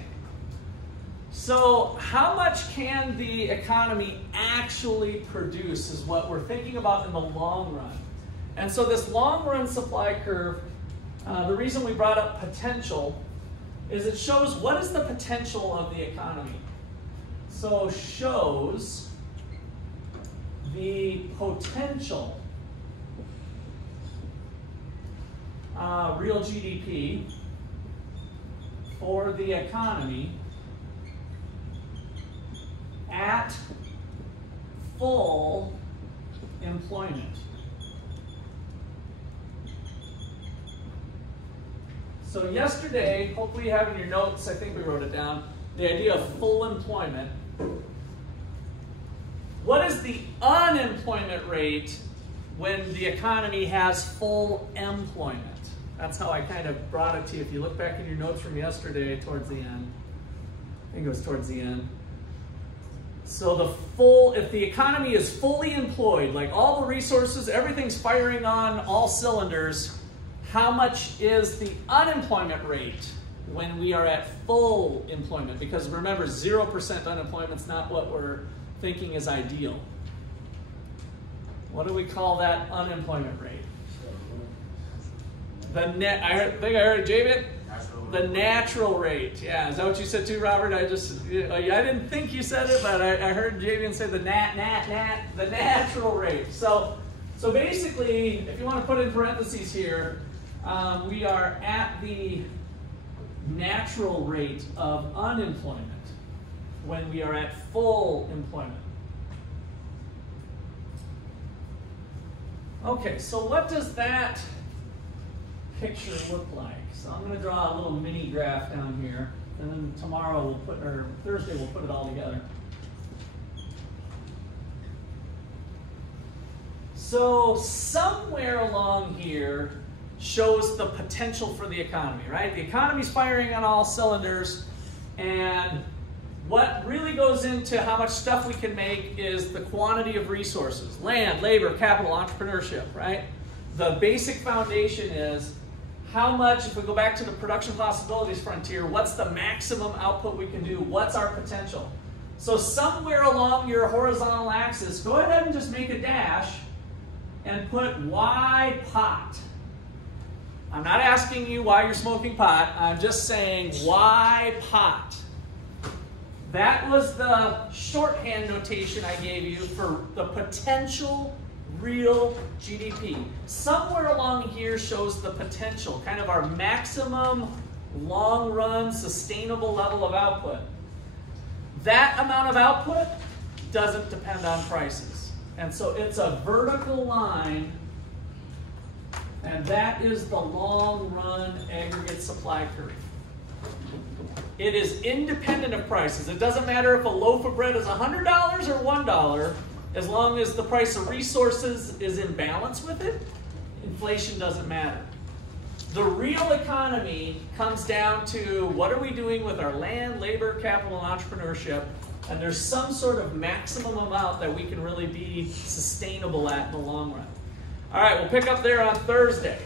So how much can the economy actually produce is what we're thinking about in the long run. And so this long run supply curve, the reason we brought up potential is it shows what is the potential of the economy. So shows the potential real GDP for the economy at full employment. So yesterday, hopefully you have in your notes, I think we wrote it down, the idea of full employment. What is the unemployment rate when the economy has full employment? That's how I kind of brought it to you. If you look back in your notes from yesterday towards the end, I think it was towards the end. So if the economy is fully employed, like all the resources, everything's firing on all cylinders, how much is the unemployment rate when we are at full employment? Because remember, 0% unemployment is not what we're thinking is ideal. What do we call that unemployment rate? The net, I think I heard Javen. The natural rate. Yeah, is that what you said too, Robert? I didn't think you said it, but I heard Javen say the the natural rate. So basically, if you want to put in parentheses here, we are at the natural rate of unemployment when we are at full employment. Okay, so what does that picture look like? So I'm going to draw a little mini graph down here, and then tomorrow Thursday we'll put it all together. So somewhere along here shows the potential for the economy, right? The economy's firing on all cylinders, and What really goes into how much stuff we can make is the quantity of resources. Land, labor, capital, entrepreneurship, right? The basic foundation is how much, if we go back to the production possibilities frontier, what's the maximum output we can do? What's our potential? So somewhere along your horizontal axis, go ahead and just make a dash and put Y pot. I'm not asking you why you're smoking pot. I'm just saying Y pot. That was the shorthand notation I gave you for the potential real GDP. Somewhere along here shows the potential, kind of our maximum long-run sustainable level of output. That amount of output doesn't depend on prices. And so it's a vertical line, and that is the long-run aggregate supply curve. It is independent of prices. It doesn't matter if a loaf of bread is $100 or $1, as long as the price of resources is in balance with it, inflation doesn't matter. The real economy comes down to what are we doing with our land, labor, capital, and entrepreneurship, and there's some sort of maximum amount that we can really be sustainable at in the long run. All right, we'll pick up there on Thursday.